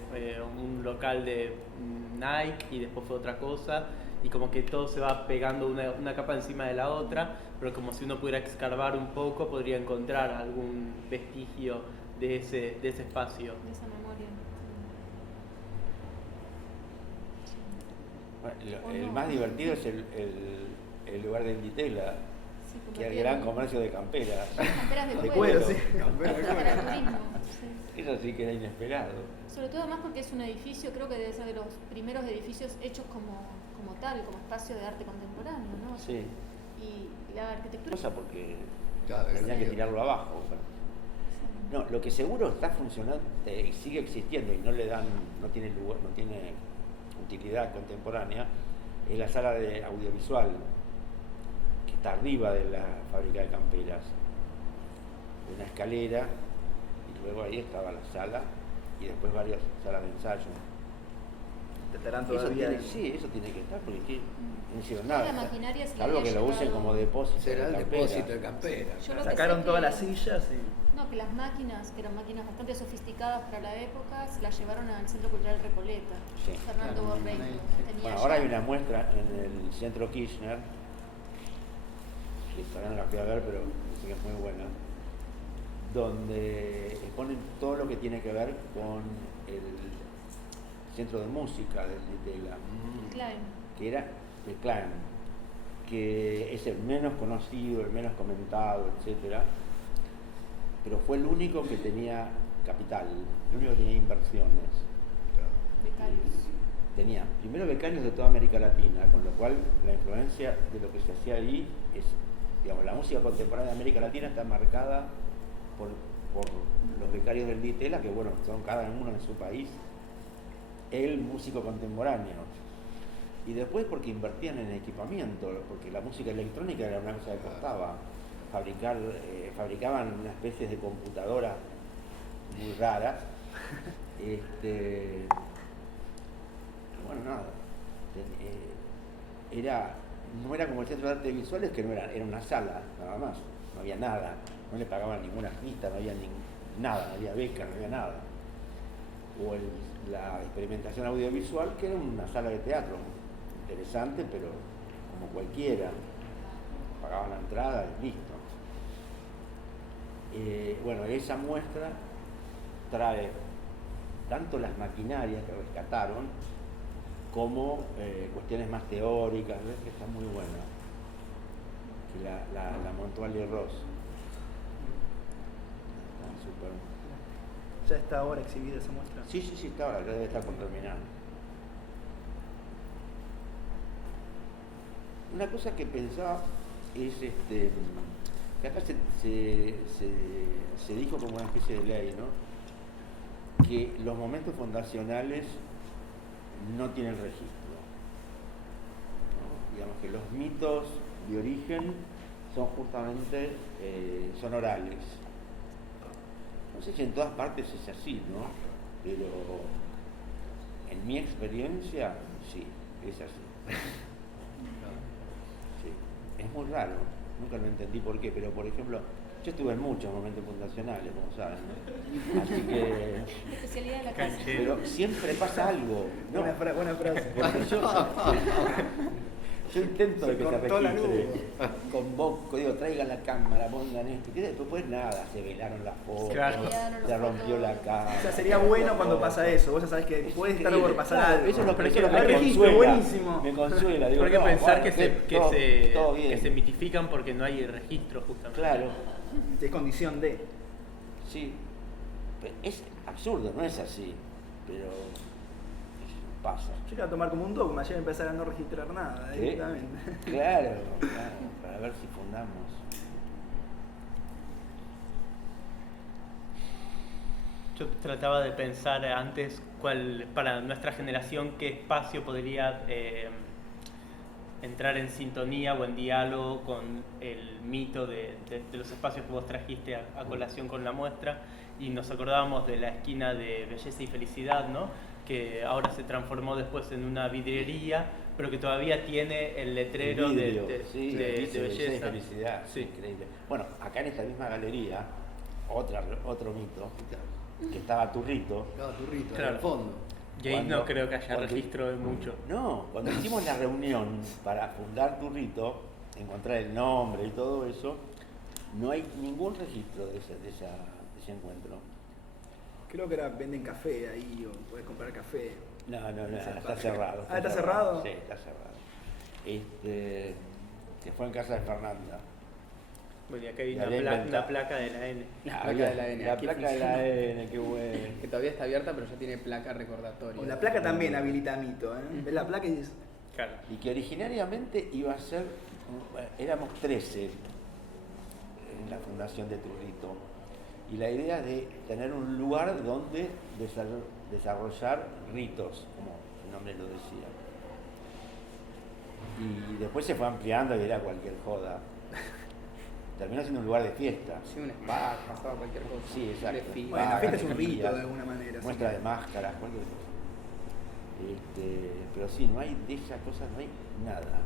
un local de Nike y después fue otra cosa. Y como que todo se va pegando una capa encima de la otra, pero como si uno pudiera escarbar un poco, podría encontrar algún vestigio de ese espacio. De esa memoria. Bueno, el más divertido es el lugar del Ditela, Sí, que es el gran comercio de camperas. Camperas de De cuero. cuero, sí. Para turismo. Sí. Eso sí que era inesperado. Sobre todo más porque es un edificio, creo que debe ser de los primeros edificios hechos como tal, como espacio de arte contemporáneo, ¿no? Sí. Y la arquitectura... Cosa porque Claro, tenía que sí. tirarlo abajo. No, lo que seguro está funcionando y sigue existiendo y no tiene lugar, no tiene utilidad contemporánea, es la sala de audiovisual que está arriba de la fábrica de camperas, de una escalera, y luego ahí estaba la sala y después varias salas de ensayo. Estarán Eso todavía... eso tiene que estar porque aquí no hicieron nada. La maquinaria se la Salvo había que lo usen llevado- como depósito. Será el de campera. depósito de campera. Yo lo que Sacaron sé todas que- las sillas y... No, que las máquinas, que eran máquinas bastante sofisticadas para la época, se las llevaron al Centro Cultural Recoleta. Sí. Fernando Claro, Borrell. ahí. Tenía Bueno, ahora ya- hay una muestra en el Centro Kirchner, que todavía no la fui a ver, pero dice que es muy buena, donde exponen todo lo que tiene que ver con el centro de música del Ditela, Klein. que era el Clan, que es el menos conocido, el menos comentado, etcétera, pero fue el único que tenía capital, el único que tenía inversiones. Becarios. Tenía primero becarios de toda América Latina, con lo cual la influencia de lo que se hacía ahí es, digamos, la música contemporánea de América Latina está marcada por los becarios del Ditela, que bueno, son cada uno en su país, el músico contemporáneo. Y después porque invertían en equipamiento, porque la música electrónica era una cosa que costaba. Fabricaban una especie de computadoras muy raras. Bueno, nada. No era como el Centro de Artes Visuales, que no era una sala, nada más. No había nada. No le pagaban ninguna fiesta, no había nada, no había beca, no había nada. O la experimentación audiovisual, que era una sala de teatro interesante, pero como cualquiera. Pagaban la entrada y listo. Bueno, esa muestra trae tanto las maquinarias que rescataron como cuestiones más teóricas, ¿ves? Que está muy buena, que la montó Ali Ross. Está súper. ¿Ya está ahora exhibida esa muestra? Sí, está ahora, ya debe estar por terminar. Una cosa que pensaba es que acá se dijo como una especie de ley, ¿no? Que los momentos fundacionales no tienen registro, ¿no? Digamos que los mitos de origen son justamente son orales. No sé si en todas partes es así, ¿no? Pero en mi experiencia, sí, es así. Sí. Es muy raro, nunca lo entendí por qué, pero por ejemplo, yo estuve en muchos momentos fundacionales, como saben, ¿no? Así que... La especialidad de la casa. Pero siempre pasa algo, ¿no? Buena frase. Porque yo intento de que se cortó la registre, luz. convoco, digo, traigan la cámara, pongan esto, y después nada, se velaron las fotos, Claro. se rompió la cámara. O sea, sería bueno cuando pasa eso. Vos ya sabés que puede estar por pasar Claro, algo. eso es lo Pero que es que me hay registro, consuela. buenísimo. Me consuela, digo, Pero hay que no, pensar bueno, todo bien. que se mitifican porque no hay registro justamente. Claro, Es condición de. sí. Pero es absurdo, no es así, pero pasa. Yo iba a tomar como un dogma, ayer empezar a no registrar nada ¿Sí? directamente. Claro, para ver si fundamos. Yo trataba de pensar antes para nuestra generación, qué espacio podría entrar en sintonía o en diálogo con el mito de los espacios que vos trajiste a colación con la muestra, y nos acordábamos de la esquina de Belleza y Felicidad, ¿no? Que ahora se transformó después en una vidriería, pero que todavía tiene el letrero Vidrio, de sí, dice belleza. y felicidad, Sí. increíble. Bueno, acá en esta misma galería, otro mito, que estaba Turrito. No, Turrito, Claro. en el fondo. Y ahí Cuando- no creo que haya cuando- registro de mucho. No, cuando hicimos la reunión para fundar Turrito, encontrar el nombre y todo eso, no hay ningún registro de ese encuentro. Creo que venden café ahí, o puedes comprar café. No, Esa está parte. cerrado. Ah, ¿está cerrado? Sí, está cerrado. Que fue en casa de Fernanda. Bueno, y acá hay Y una, había inventado. una placa de la N. La placa de la N. La aquí placa de la funciona. N, qué bueno. Que todavía está abierta, pero ya tiene placa recordatoria. O la placa también habilita mito, ¿eh? Ves la placa y dices, Claro. Y que originariamente iba a ser, éramos 13 en la fundación de Turrito, y la idea de tener un lugar donde desarrollar ritos, como su nombre lo decía. Y después se fue ampliando y era cualquier joda. Terminó siendo un lugar de fiesta. Sí, un spa, pasaba cualquier cosa. Sí, exacto. Desfile. bueno, la fiesta es un Actividades, rito de alguna manera. así muestra que- de máscaras, cualquier cosa. Pero sí, no hay de esas cosas, no hay nada.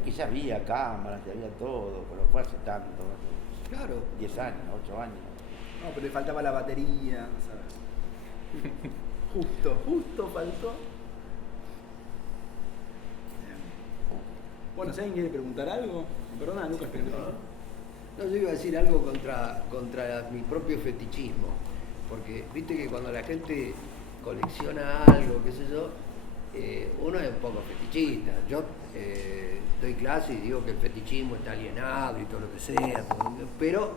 Aquí ya había cámaras, ya había todo, pero fue hace tanto, no sé, Claro. 10 años, 8 años. No, pero le faltaba la batería, ¿sabes? justo faltó. Bueno, si alguien quiere preguntar algo, perdona, Lucas, pero No, yo iba a decir algo contra mi propio fetichismo, porque viste que cuando la gente colecciona algo, qué sé yo, uno es un poco fetichista. Yo doy clase y digo que el fetichismo está alienado y todo lo que sea, pero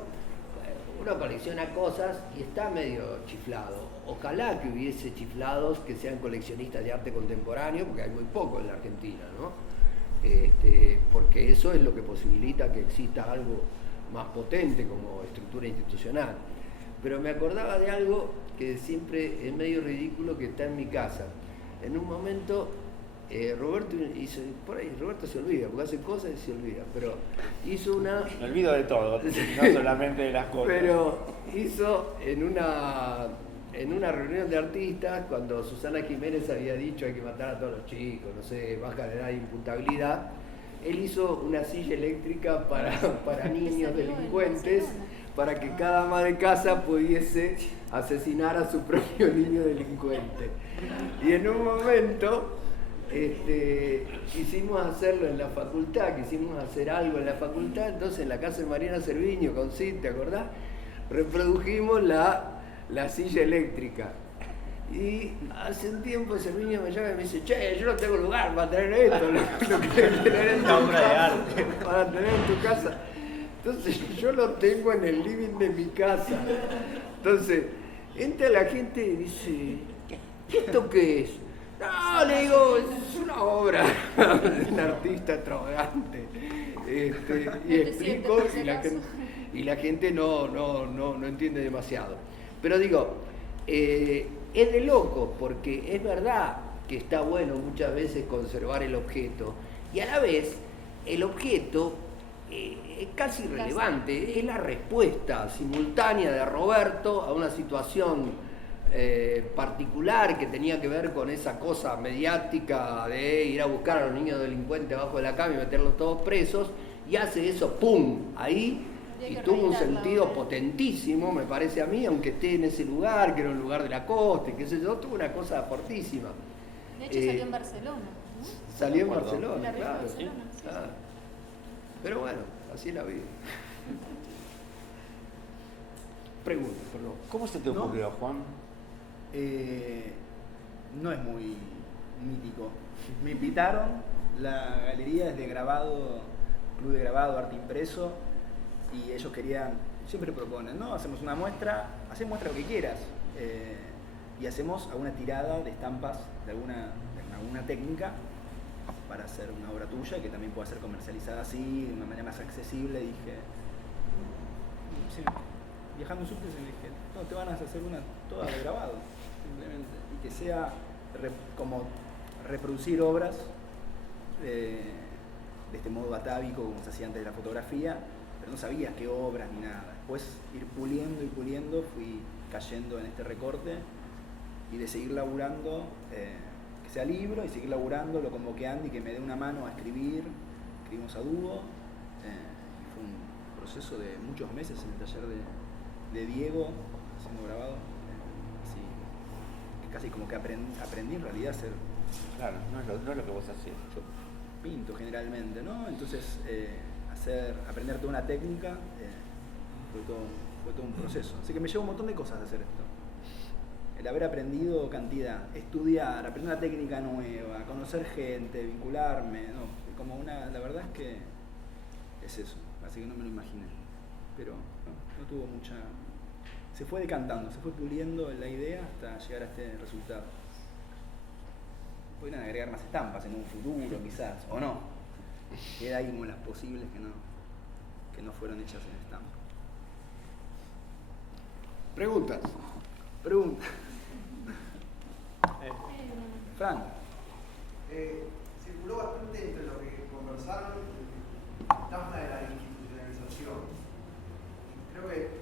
uno colecciona cosas y está medio chiflado. Ojalá que hubiese chiflados que sean coleccionistas de arte contemporáneo, porque hay muy poco en la Argentina, ¿no? Porque eso es lo que posibilita que exista algo más potente como estructura institucional. Pero me acordaba de algo que siempre es medio ridículo, que está en mi casa. En un momento Roberto hizo, por ahí Roberto se olvida, porque hace cosas y se olvida, pero hizo una... Me olvido de todo, no solamente de las cosas. Pero hizo en una reunión de artistas, cuando Susana Jiménez había dicho hay que matar a todos los chicos, no sé, baja la edad de imputabilidad, él hizo una silla eléctrica para niños delincuentes, para que cada ama de casa pudiese asesinar a su propio niño delincuente. Y en un momento quisimos hacerlo en la facultad, quisimos hacer algo en la facultad, entonces en la casa de Mariana Cerviño con Cid, ¿te acordás? Reprodujimos la silla eléctrica. Y hace un tiempo Cerviño me llama y me dice, che, yo no tengo lugar para tener esto, lo que tener en Una tu obra de casa, arte. para tener en tu casa. Entonces yo lo tengo en el living de mi casa. Entonces entra la gente y dice, ¿y esto qué es? No, le digo, es una obra de un artista extravagante. Y explico y la gente no entiende demasiado. Pero digo, es de loco, porque es verdad que está bueno muchas veces conservar el objeto, y a la vez el objeto es casi irrelevante, es la respuesta simultánea de Roberto a una situación particular que tenía que ver con esa cosa mediática de ir a buscar a los niños delincuentes abajo de la cama y meterlos todos presos, y hace eso, ¡pum!, ahí, y tuvo un sentido potentísimo, me parece a mí, aunque esté en ese lugar, que era un lugar de la costa, qué sé yo, tuvo una cosa fortísima. De hecho salió en Barcelona, ¿no? Salió en Barcelona, La claro. Barcelona, sí, Claro. Pero bueno, así es la vida. Pregunta, perdón. ¿Cómo se te ocurrió, Juan? No es muy mítico. Me invitaron, la galería es de grabado, club de grabado, arte impreso, y ellos querían, siempre proponen, ¿no? Hacemos una muestra, hacemos muestra lo que quieras, y hacemos alguna tirada de estampas de alguna técnica para hacer una obra tuya que también pueda ser comercializada así, de una manera más accesible. Dije, sí, viajando en subte, me dije, no, te van a hacer una toda de grabado, simplemente, y que sea como reproducir obras de este modo atávico como se hacía antes de la fotografía, pero no sabías qué obras ni nada. Después ir puliendo y puliendo, fui cayendo en este recorte, y de seguir laburando, que sea libro, y seguir laburando, lo convoqué a Andy que me dé una mano a escribir, escribimos a dúo, y fue un proceso de muchos meses en el taller de Diego, haciendo grabado, así, que casi como que aprendí en realidad a hacer. Claro, no es lo que vos hacías. Yo pinto generalmente, ¿no? Entonces, aprender toda una técnica fue todo un proceso. Así que me llevó un montón de cosas de hacer esto. El haber aprendido cantidad, estudiar, aprender una técnica nueva, conocer gente, vincularme, ¿no? La verdad es que es eso, así que no me lo imaginé. Pero no tuvo mucha. Se fue decantando, se fue puliendo la idea hasta llegar a este resultado. Podrían agregar más estampas en un futuro, quizás, o no. Queda ahí como las posibles que no fueron hechas en estampa. Preguntas. Pregunta. Fran. Circuló bastante entre lo que conversaron el fantasma de la institucionalización. Creo que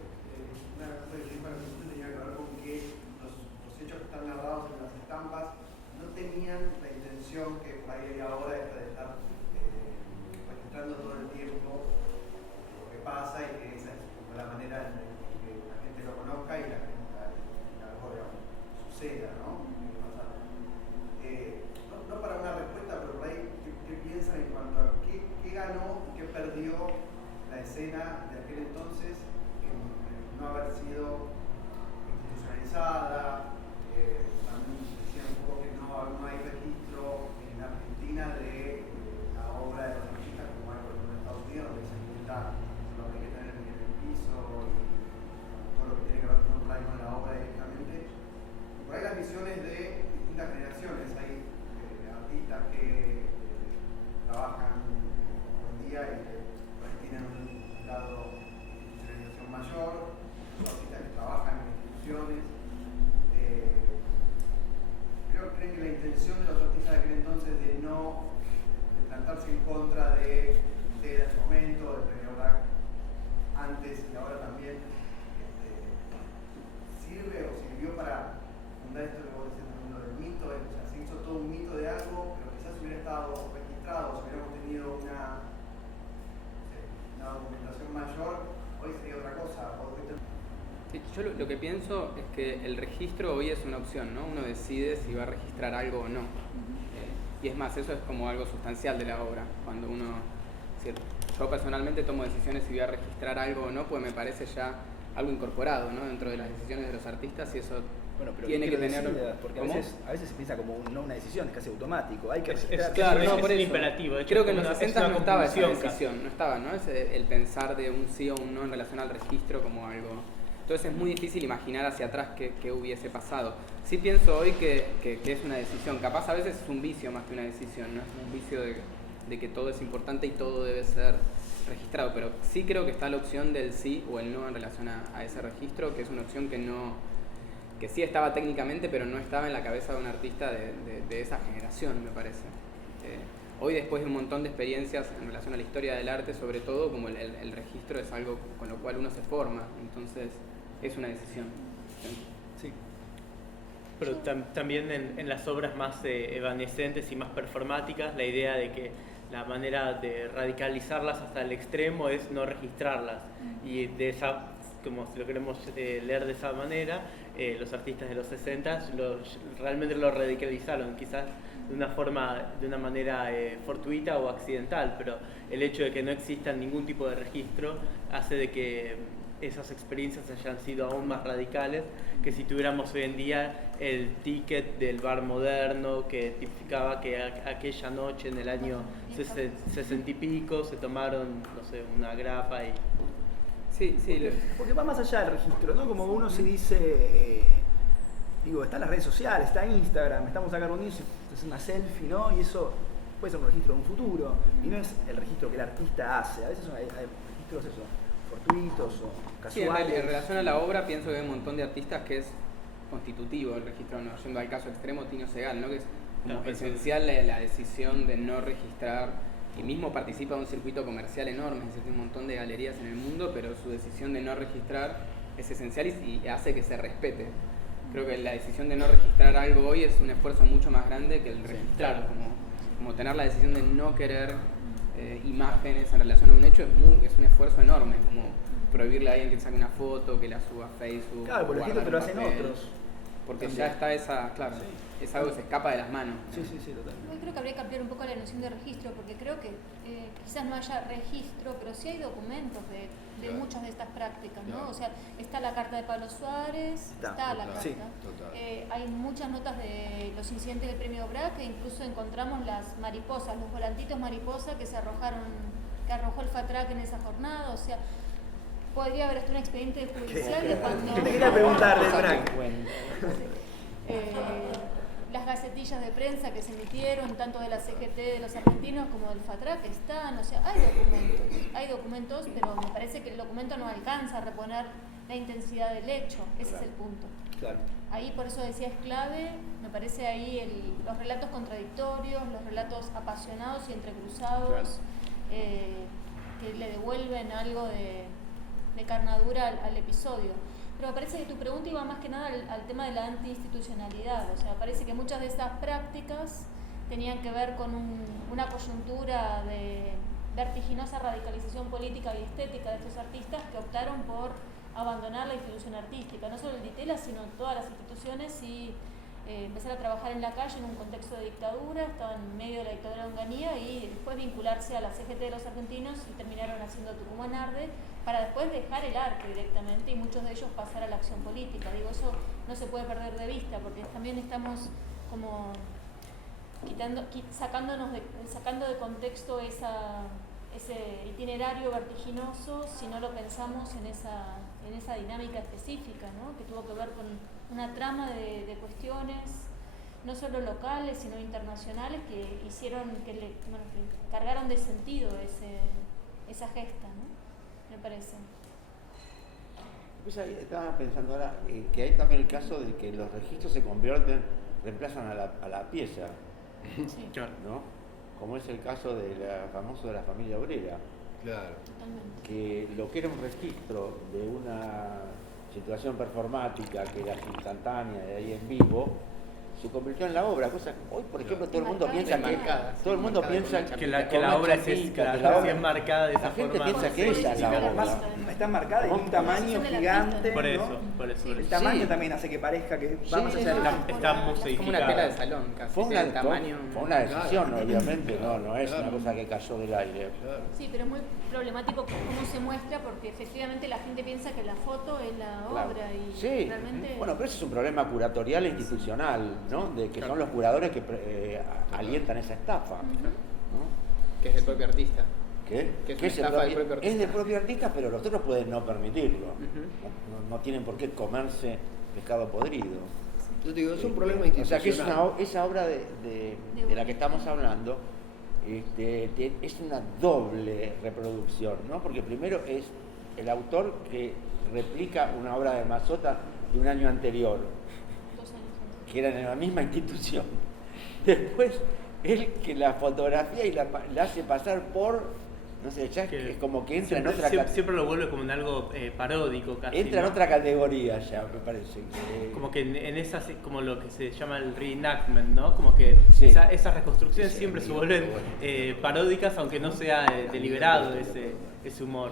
una cosa que leí para nosotros tenía que ver con que los hechos que están narrados en las estampas no tenían la intención que por ahí hay ahora de estar registrando todo el tiempo lo que pasa, y que esa es como la manera en que la gente lo conozca y la gente algo, digamos, suceda, ¿no? No para una respuesta, pero por ahí, ¿qué piensan en cuanto a qué ganó y qué perdió la escena de aquel entonces en no haber sido institucionalizada? También decían un poco que no hay registro en Argentina de la obra de los artistas como hay por ejemplo en Estados Unidos, donde se limita lo que hay que tener en el piso y todo lo que tiene que ver con la obra directamente. Por ahí las visiones de distintas generaciones, hay artistas que trabajan hoy en día y que tienen un grado de institucionalización mayor, otros artistas que trabajan en instituciones. Creen que la intención de los artistas de aquel entonces de plantarse en contra de del momento, del premio BRAC, antes y ahora también, sirve o sirvió para fundar esto que vos decís también, lo del mito, o sea, se hizo todo un mito de algo, pero quizás hubiera estado registrado, si hubiéramos tenido una documentación mayor, hoy sería otra cosa. Sí, yo lo que pienso es que el registro hoy es una opción, ¿no? Uno decide si va a registrar algo o no. Y es más, eso es como algo sustancial de la obra. Cuando uno, yo personalmente tomo decisiones si voy a registrar algo o no, pues me parece ya algo incorporado, ¿no? Dentro de las decisiones de los artistas, y eso tiene que tener. Porque a veces se piensa como no una decisión, es casi automático. Hay que registrar. Claro, no, por eso. Imperativo. De hecho, creo que en los 60 no estaba esa conclusión decisión, no estaba, ¿no? El pensar de un sí o un no en relación al registro como algo. Entonces es muy difícil imaginar hacia atrás qué hubiese pasado. Sí pienso hoy que es una decisión. Capaz a veces es un vicio más que una decisión, ¿no? Es un vicio de que todo es importante y todo debe ser registrado. Pero sí creo que está la opción del sí o el no en relación a ese registro, que es una opción que sí estaba técnicamente, pero no estaba en la cabeza de un artista de esa generación, me parece. hoy después de un montón de experiencias en relación a la historia del arte, sobre todo, como el registro es algo con lo cual uno se forma, entonces es una decisión. Sí. Pero también en las obras más evanescentes y más performáticas, la idea de que la manera de radicalizarlas hasta el extremo es no registrarlas. Y de esa, como si lo queremos leer de esa manera, los artistas de los 60 realmente lo radicalizaron, quizás de una manera fortuita o accidental, pero el hecho de que no exista ningún tipo de registro hace de que esas experiencias hayan sido aún más radicales que si tuviéramos hoy en día el ticket del bar moderno que tipificaba que aquella noche en el año 60 y pico se tomaron, no sé, una grapa y... Sí, porque va más allá del registro, ¿no? Como uno se dice, están las redes sociales, está Instagram, estamos acá reunidos, es una selfie, ¿no? Y eso puede ser un registro de un futuro, y no es el registro que el artista hace, a veces hay registros eso, fortuitos o casuales. Sí, en relación a la obra pienso que hay un montón de artistas que es constitutivo el registro, no yendo al caso extremo Tino Segal, ¿no? Que es como esencial la decisión de no registrar, y mismo participa de un circuito comercial enorme, existe un montón de galerías en el mundo, pero su decisión de no registrar es esencial y hace que se respete. Creo que la decisión de no registrar algo hoy es un esfuerzo mucho más grande que el registrar, como tener la decisión de no querer imágenes en relación a un hecho es un esfuerzo enorme, como prohibirle a alguien que saque una foto, que la suba a Facebook. Claro, por ejemplo te lo hacen otros. Porque también. ya está esa, claro, es algo que se escapa de las manos. Sí, totalmente. Yo creo que habría que ampliar un poco la noción de registro, porque creo que quizás no haya registro, pero sí hay documentos de muchas de estas prácticas, ¿no? Claro. O sea, está la carta de Pablo Suárez, está la carta. Sí, hay muchas notas de los incidentes del premio BRAC, que incluso encontramos las mariposas, los volantitos mariposa que arrojó el FATRAC en esa jornada, o sea, podría haber hasta un expediente judicial de cuando... ¿Qué te quería preguntar del BRAC? Las gacetillas de prensa que se emitieron, tanto de la CGT de los argentinos como del FATRAC, están, o sea, hay documentos, pero me parece que el documento no alcanza a reponer la intensidad del hecho, ese es el punto. Claro. Ahí por eso decía es clave, me parece ahí los relatos contradictorios, los relatos apasionados y entrecruzados, que le devuelven algo de carnadura al episodio. Pero me parece que tu pregunta iba más que nada al tema de la antiinstitucionalidad, o sea, parece que muchas de esas prácticas tenían que ver con una coyuntura de vertiginosa radicalización política y estética de estos artistas que optaron por abandonar la institución artística, no solo el Ditela, sino todas las instituciones y empezar a trabajar en la calle en un contexto de dictadura, estaban en medio de la dictadura de Onganía y después vincularse a la CGT de los argentinos y terminaron haciendo Tucumán Arde para después dejar el arte directamente y muchos de ellos pasar a la acción política. Digo, eso no se puede perder de vista porque también estamos como sacando de contexto ese itinerario vertiginoso si no lo pensamos en esa dinámica específica, ¿no? Que tuvo que ver con una trama de cuestiones no solo locales sino internacionales que hicieron que cargaron de sentido esa gesta, ¿no? Me parece. Pues ahí estaba pensando ahora que hay también el caso de que los registros reemplazan a la pieza, Sí, ¿no? Como es el caso famoso de la familia obrera. Claro. totalmente. Que lo que era un registro de una situación performática que era instantánea, de ahí en vivo, se convirtió en la obra, cosa que hoy, por ejemplo, todo el mundo piensa que la obra es marcada de esa la gente forma. piensa que esa es la Además, obra. está marcada en un tamaño gigante. Por eso, ¿no? por eso. El tamaño también hace que parezca que va más allá de Está Es como una museificada. tela de salón, casi. Fue el tamaño. una decisión, obviamente, no es Claro. una cosa que cayó del aire. Claro. Sí, pero es muy problemático cómo se muestra porque efectivamente la gente piensa que la foto es la Claro. obra y Sí, realmente... bueno, pero ese es un problema curatorial e institucional, ¿no? De que son los curadores que alientan esa estafa, ¿no? Que es del propio artista. ¿Qué? Que es Que una estafa del propio artista. es del propio artista, pero los otros pueden no permitirlo. Ujú. No tienen por qué comerse pescado podrido. Yo digo, es un problema O sea que institucional. esa obra de la que estamos hablando es una doble reproducción, ¿no? Porque primero es el autor que replica una obra de Mazzotta de un año anterior, 2 años antes. que era en la misma institución. Después él que la fotografía y la hace pasar por, no sé, ya Que es como que entra en siempre, otra siempre lo vuelve como en algo paródico casi. entra en ¿no? otra categoría ya, me parece. Como que en esas, como lo que se llama el reenactment, ¿no? Como que Sí. esas reconstrucciones Sí, siempre se amigo, vuelven bueno. paródicas, aunque no sea deliberado ese humor.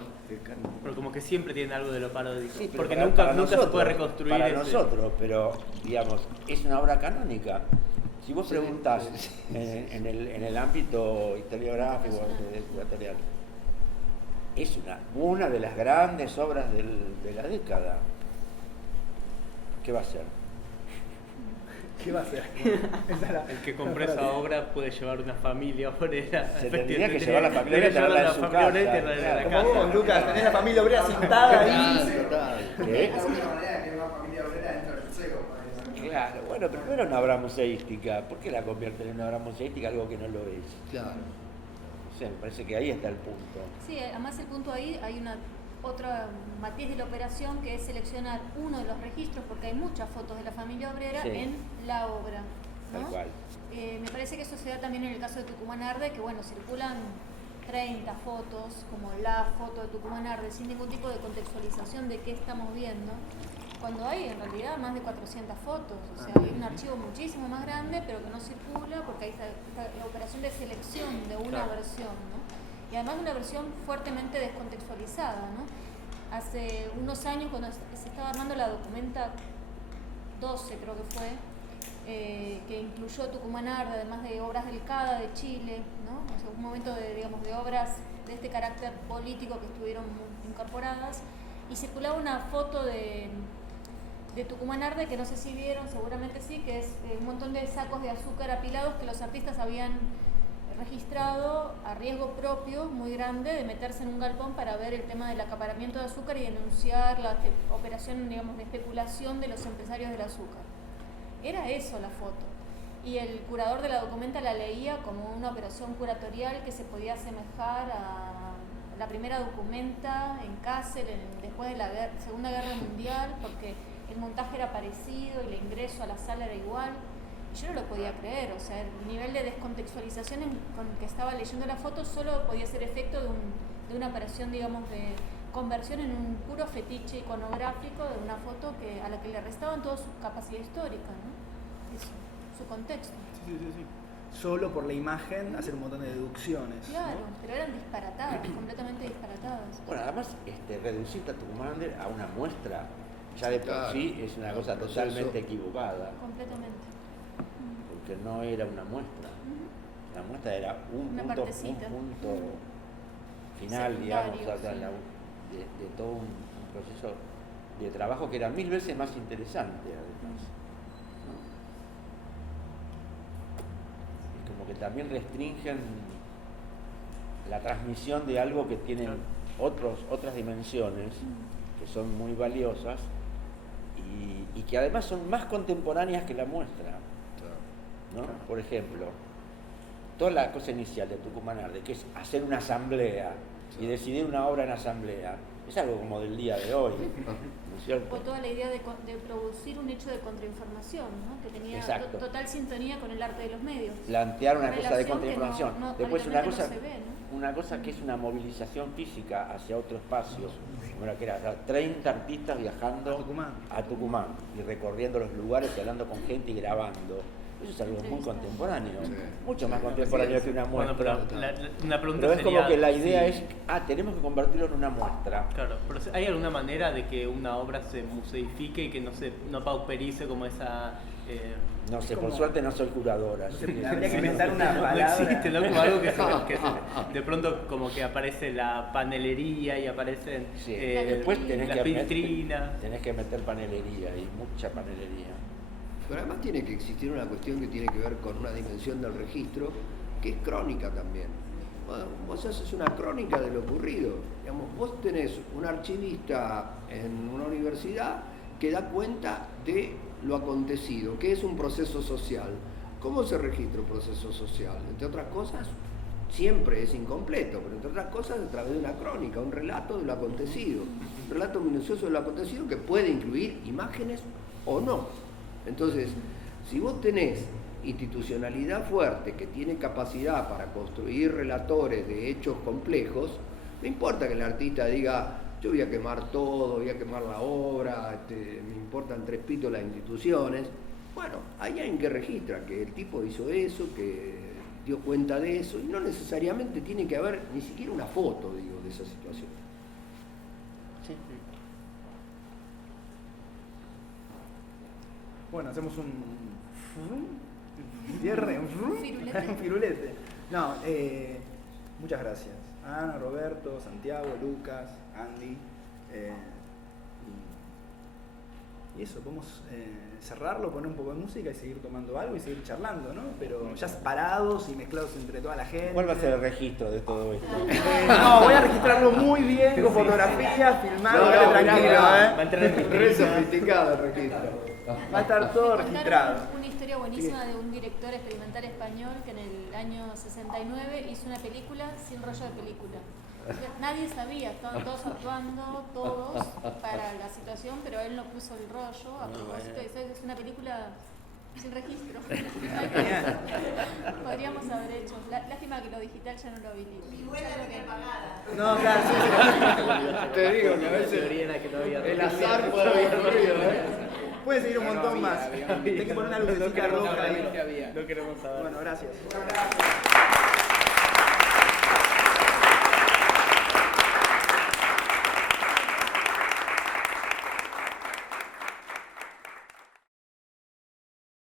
Pero como que siempre tienen algo de lo paródico. Sí, pero porque para nunca se nosotros, puede reconstruir para ese- nosotros, pero digamos, es una obra canónica. Si vos preguntás en el ámbito historiográfico, curatorial, es una de las grandes obras de la década. ¿Qué va a ser? ¿Qué va a hacer? Esa es la- El que compró esa obra puede llevar una familia obrera. Se tendría que llevar la familia Tendría que obrera llevar en la su familia obrera y casa, tenerla en la claro. Como vos, casa. Lucas, tenés la familia obrera sentada ahí. Total. ¿Qué? Es una manera de que una familia obrera dentro del museo. parece. Claro, bueno, pero no era una obra museística. ¿Por qué la convierten en una obra museística algo que no lo es? Claro. No sé, me parece que ahí está el punto. Sí, además el punto ahí hay una otra matiz de la operación que es seleccionar uno de los registros, porque hay muchas fotos de la familia obrera Sí. en la obra, ¿no? Tal cual. Me parece que eso se da también en el caso de Tucumán Arde, que bueno, circulan 30 fotos, como la foto de Tucumán Arde, sin ningún tipo de contextualización de qué estamos viendo, cuando hay en realidad más de 400 fotos, o sea, hay un archivo muchísimo más grande, pero que no circula porque ahí está la operación de selección de una Claro. versión, ¿no? Y además una versión fuertemente descontextualizada, ¿no? Hace unos años, cuando se estaba armando la Documenta 12, creo que fue, que incluyó Tucumán Arde, además de obras del CADA de Chile, ¿no? O sea, un momento de, digamos, de obras de este carácter político que estuvieron incorporadas, y circulaba una foto de Tucumán Arde, que no sé si vieron, seguramente sí, que es un montón de sacos de azúcar apilados que los artistas habían registrado a riesgo propio muy grande de meterse en un galpón para ver el tema del acaparamiento de azúcar y denunciar la operación, digamos, de especulación de los empresarios del azúcar. Era eso la foto. Y el curador de la Documenta la leía como una operación curatorial que se podía asemejar a la primera Documenta en Kassel después de la Segunda Guerra Mundial, porque el montaje era parecido y el ingreso a la sala era igual. Yo no lo podía creer, o sea, el nivel de descontextualización con el que estaba leyendo la foto solo podía ser efecto de una operación, digamos, de conversión en un puro fetiche iconográfico de una foto a la que le restaban toda su capacidad histórica, ¿no? Eso, su contexto. Sí. Solo por la imagen hacer un montón de deducciones. Claro, ¿no? pero eran disparatadas, completamente disparatadas. Bueno, además, reducirte a Tucumán Arde a una muestra ya de por Claro. sí es una cosa Proceso. totalmente equivocada, Completamente. porque no era una muestra. La muestra era un Una punto partecita. final, digamos, Secundario, o sea, sí. de todo un proceso de trabajo que era 1000 veces más interesante, además. ¿No? Es como que también restringen la transmisión de algo que tiene otras dimensiones que son muy valiosas y que además son más contemporáneas que la muestra, ¿no? Por ejemplo, toda la cosa inicial de Tucumán Arde, que es hacer una asamblea y decidir una obra en asamblea, es algo como del día de hoy, ¿no es cierto? O toda la idea de producir un hecho de contrainformación, ¿no? Que tenía Exacto. total sintonía con el arte de los medios. Plantear una cosa de Relación que contrainformación. no, Después una habitualmente cosa, no se ve, ¿no? una cosa que es una movilización física hacia otro espacio, como la que era 30 artistas viajando a Tucumán y recorriendo los lugares y hablando con gente y grabando. Eso es algo muy contemporáneo, mucho más contemporáneo que una Bueno, muestra. pero una pregunta Pero es sería, como que la idea sí. es, tenemos que convertirlo en una muestra. Claro, pero ¿hay alguna manera de que una obra se museifique y que no pauperice como esa... No sé, como- por suerte no soy curadora. así que- Habría que inventar una no palabra. existe, ¿no? Como algo de pronto como que aparece la panelería y aparecen Sí. Después tenés las vitrinas. tenés que meter panelería y mucha panelería. Pero además tiene que existir una cuestión que tiene que ver con una dimensión del registro, que es crónica también. Bueno, vos haces una crónica de lo ocurrido. Digamos, vos tenés un archivista en una universidad que da cuenta de lo acontecido, que es un proceso social. ¿Cómo se registra un proceso social? Entre otras cosas, siempre es incompleto, pero entre otras cosas a través de una crónica, un relato de lo acontecido. Un relato minucioso de lo acontecido que puede incluir imágenes o no. Entonces, si vos tenés institucionalidad fuerte que tiene capacidad para construir relatores de hechos complejos, no importa que el artista diga, yo voy a quemar todo, voy a quemar la obra, me importan 3 pitos las instituciones. Bueno, hay alguien que registra que el tipo hizo eso, que dio cuenta de eso, y no necesariamente tiene que haber ni siquiera una foto, digo, de esa situación. Sí. Bueno, hacemos un cierre, Firulete. un firulete. No, muchas gracias. Ana, Roberto, Santiago, Lucas, Andy. Y eso, podemos cerrarlo, poner un poco de música y seguir tomando algo y seguir charlando, ¿no? Pero ya parados y mezclados entre toda la gente. ¿Cuál va a ser el registro de todo esto? No, voy a registrarlo muy bien, con fotografías, filmado, tranquilo, Va a entrar en Re sofisticado el registro. Va a estar todo registrado. Contaron una historia buenísima de un director experimental español que en el año 69 hizo una película sin rollo de película. Nadie sabía, estaban todos actuando, todos, para la situación, pero él no puso el rollo a propósito. Es una película sin registro. Podríamos haber hecho. Lástima que lo digital ya no lo habilita. Y buena que pagada. No, claro, sí. Te digo que a veces el azar puede haber ocurrido, Puede seguir un montón más. Hay que poner una lucecita roja ahí. Había. No queremos saber. Bueno, gracias.